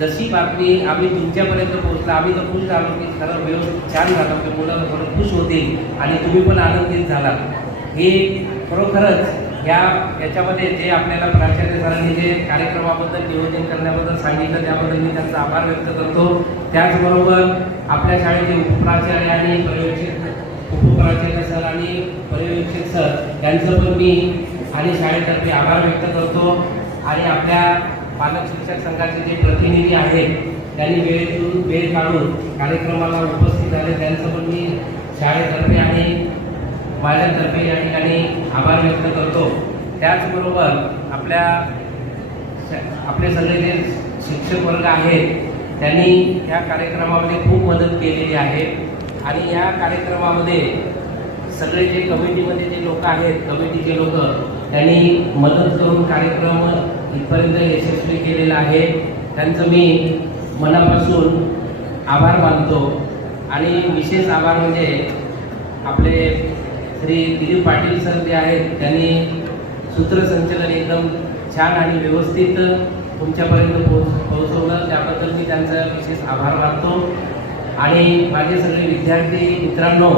जशी बातमी आम्ही तुमच्यापर्यंत पोहोचला, आम्ही तर खुश झालो की खरं व्यवस्थित छान झालं, की मुलं थोडं खुश होतील आणि तुम्ही पण आनंदित झालात. हे खरोखरच याच्यामध्ये जे आपल्याला प्राचार्य सरांनी जे कार्यक्रमाबद्दल नियोजन करण्याबद्दल सांगितलं त्याबद्दल मी त्यांचा आभार व्यक्त करतो. त्याचबरोबर आपल्या शाळेचे उपप्राचार्य आणि उपप्राचार्य सर आणि पर्यवेक्षक सर यांचं पण मी आणि शाळेतर्फे आभार व्यक्त करतो. आणि आपल्या पालक शिक्षक संघाचे जे प्रतिनिधी आहेत त्यांनी वेळ काढून कार्यक्रमाला उपस्थित झाले, त्यांचं पण मी शाळेतर्फे आणि माझ्यातर्फे या ठिकाणी आभार व्यक्त करतो. त्याचबरोबर आपले सगळे जे शिक्षक वर्ग आहेत त्यांनी या कार्यक्रमामध्ये खूप मदत केलेली आहे. आणि या कार्यक्रमामध्ये सगळे जे कमिटीमध्ये जे लोक आहेत, कमिटीचे लोक, त्यांनी मदत करून कार्यक्रम इथपर्यंत यशस्वी केलेला आहे. त्यांचं मी मनापासून आभार मानतो. आणि विशेष आभार म्हणजे आपले श्री दिलीप पाटील सर जे आहेत, त्यांनी सूत्रसंचलन एकदम छान आणि व्यवस्थित तुमच्यापर्यंत पोहोचवलं, त्याबद्दल मी त्यांचा विशेष आभार मानतो. आणि माझे सगळे विद्यार्थी मित्रांनो,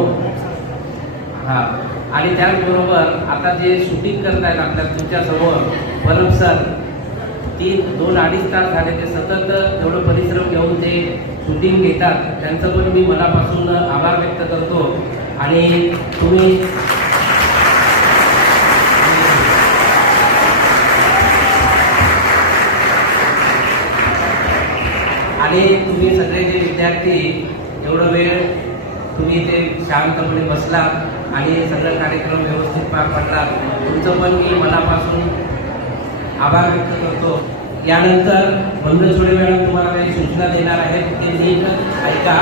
आणि त्याचबरोबर आता जे शूटिंग करत आहेत आपल्या तुमच्यासमोर परब सर, 2-2.5 तास झाले ते सतत एवढं परिश्रम घेऊन ते शूटिंग घेतात, त्यांचं पण मी मनापासून आभार व्यक्त करतो. आणि तुम्ही सगळे जे विद्यार्थी एवढं वेळ तुम्ही ते शांतपणे बसलात आणि सगळं कार्यक्रम व्यवस्थित पार पडला, तुमचं पण मी मनापासून आभार व्यक्त करतो. यानंतर थोड्या वेळात तुम्हाला काही सूचना देणार आहेत, ते नीट ऐका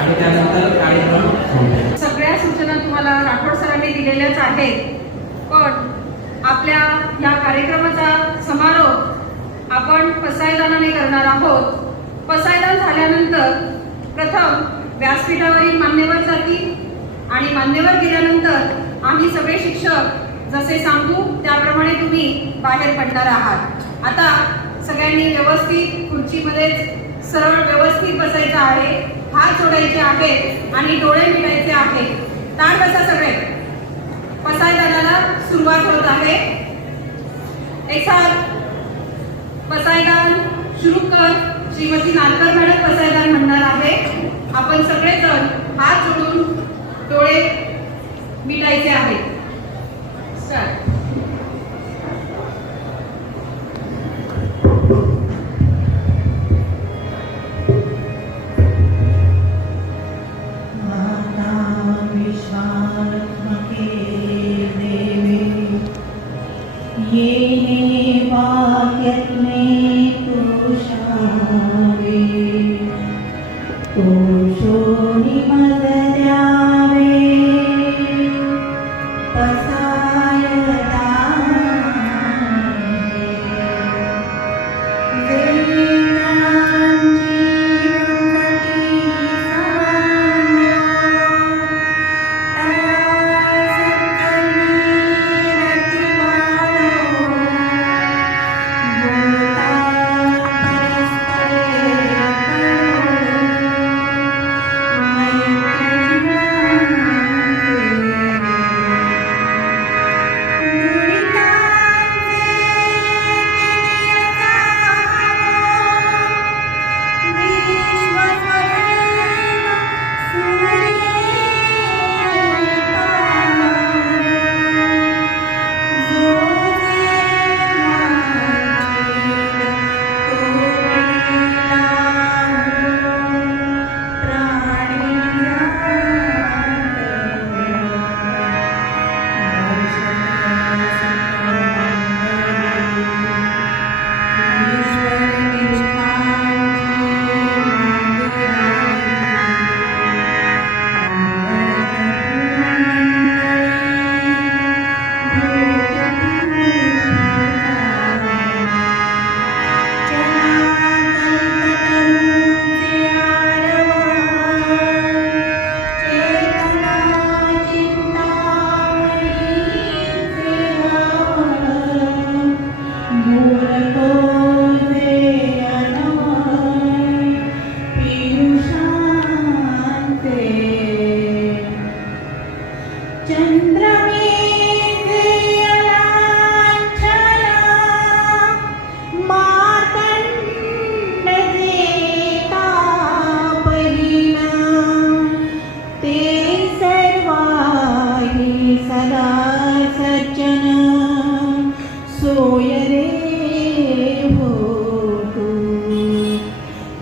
आणि त्यानंतर कार्यक्रम. सगळ्या सूचना तुम्हाला राठोड सरांनी दिलेल्याच आहेत, पण आपल्या या कार्यक्रमाचा समारोप आपण पसायदानाने करणार आहोत. पसायदान झाल्यानंतर प्रथम व्यासपीठावरील मान्यवर जातील आणि मान्यवर गेल्यानंतर आम्ही सगळे शिक्षक जसे सांगू त्याप्रमाणे तुम्ही बाहेर पडणार आहात. आता सगळ्यांनी व्यवस्थित खुर्चीमध्येच सरळ व्यवस्थित बसायचं आहे, हात जोडायचे आहेत आणि डोळे मिटायचे आहेत. ताट बसा सगळे. पसायदानाला सुरुवात होत आहे. एक साथ पसायदान सुरू कर. श्रीमती नालकर मॅडम पसायदान म्हणणार आहे. आपण सगळेजण हात जोडून डोळे मिटायचे आहेत. स्टार्ट. पसायदान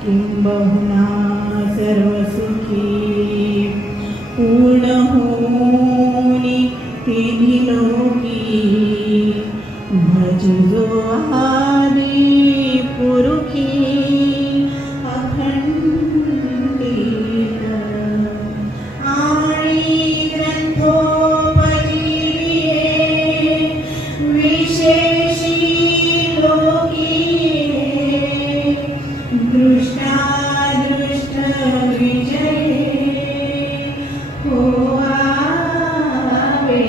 किंबहुना सर्वसुखी पूर्ण होनी तिन्ही लोकी भजो आदि पुरुखी अखंडित आणि ग्रंथोपजीविये विशेषी लोकी दृष्टादृष्ट विजय हो आवे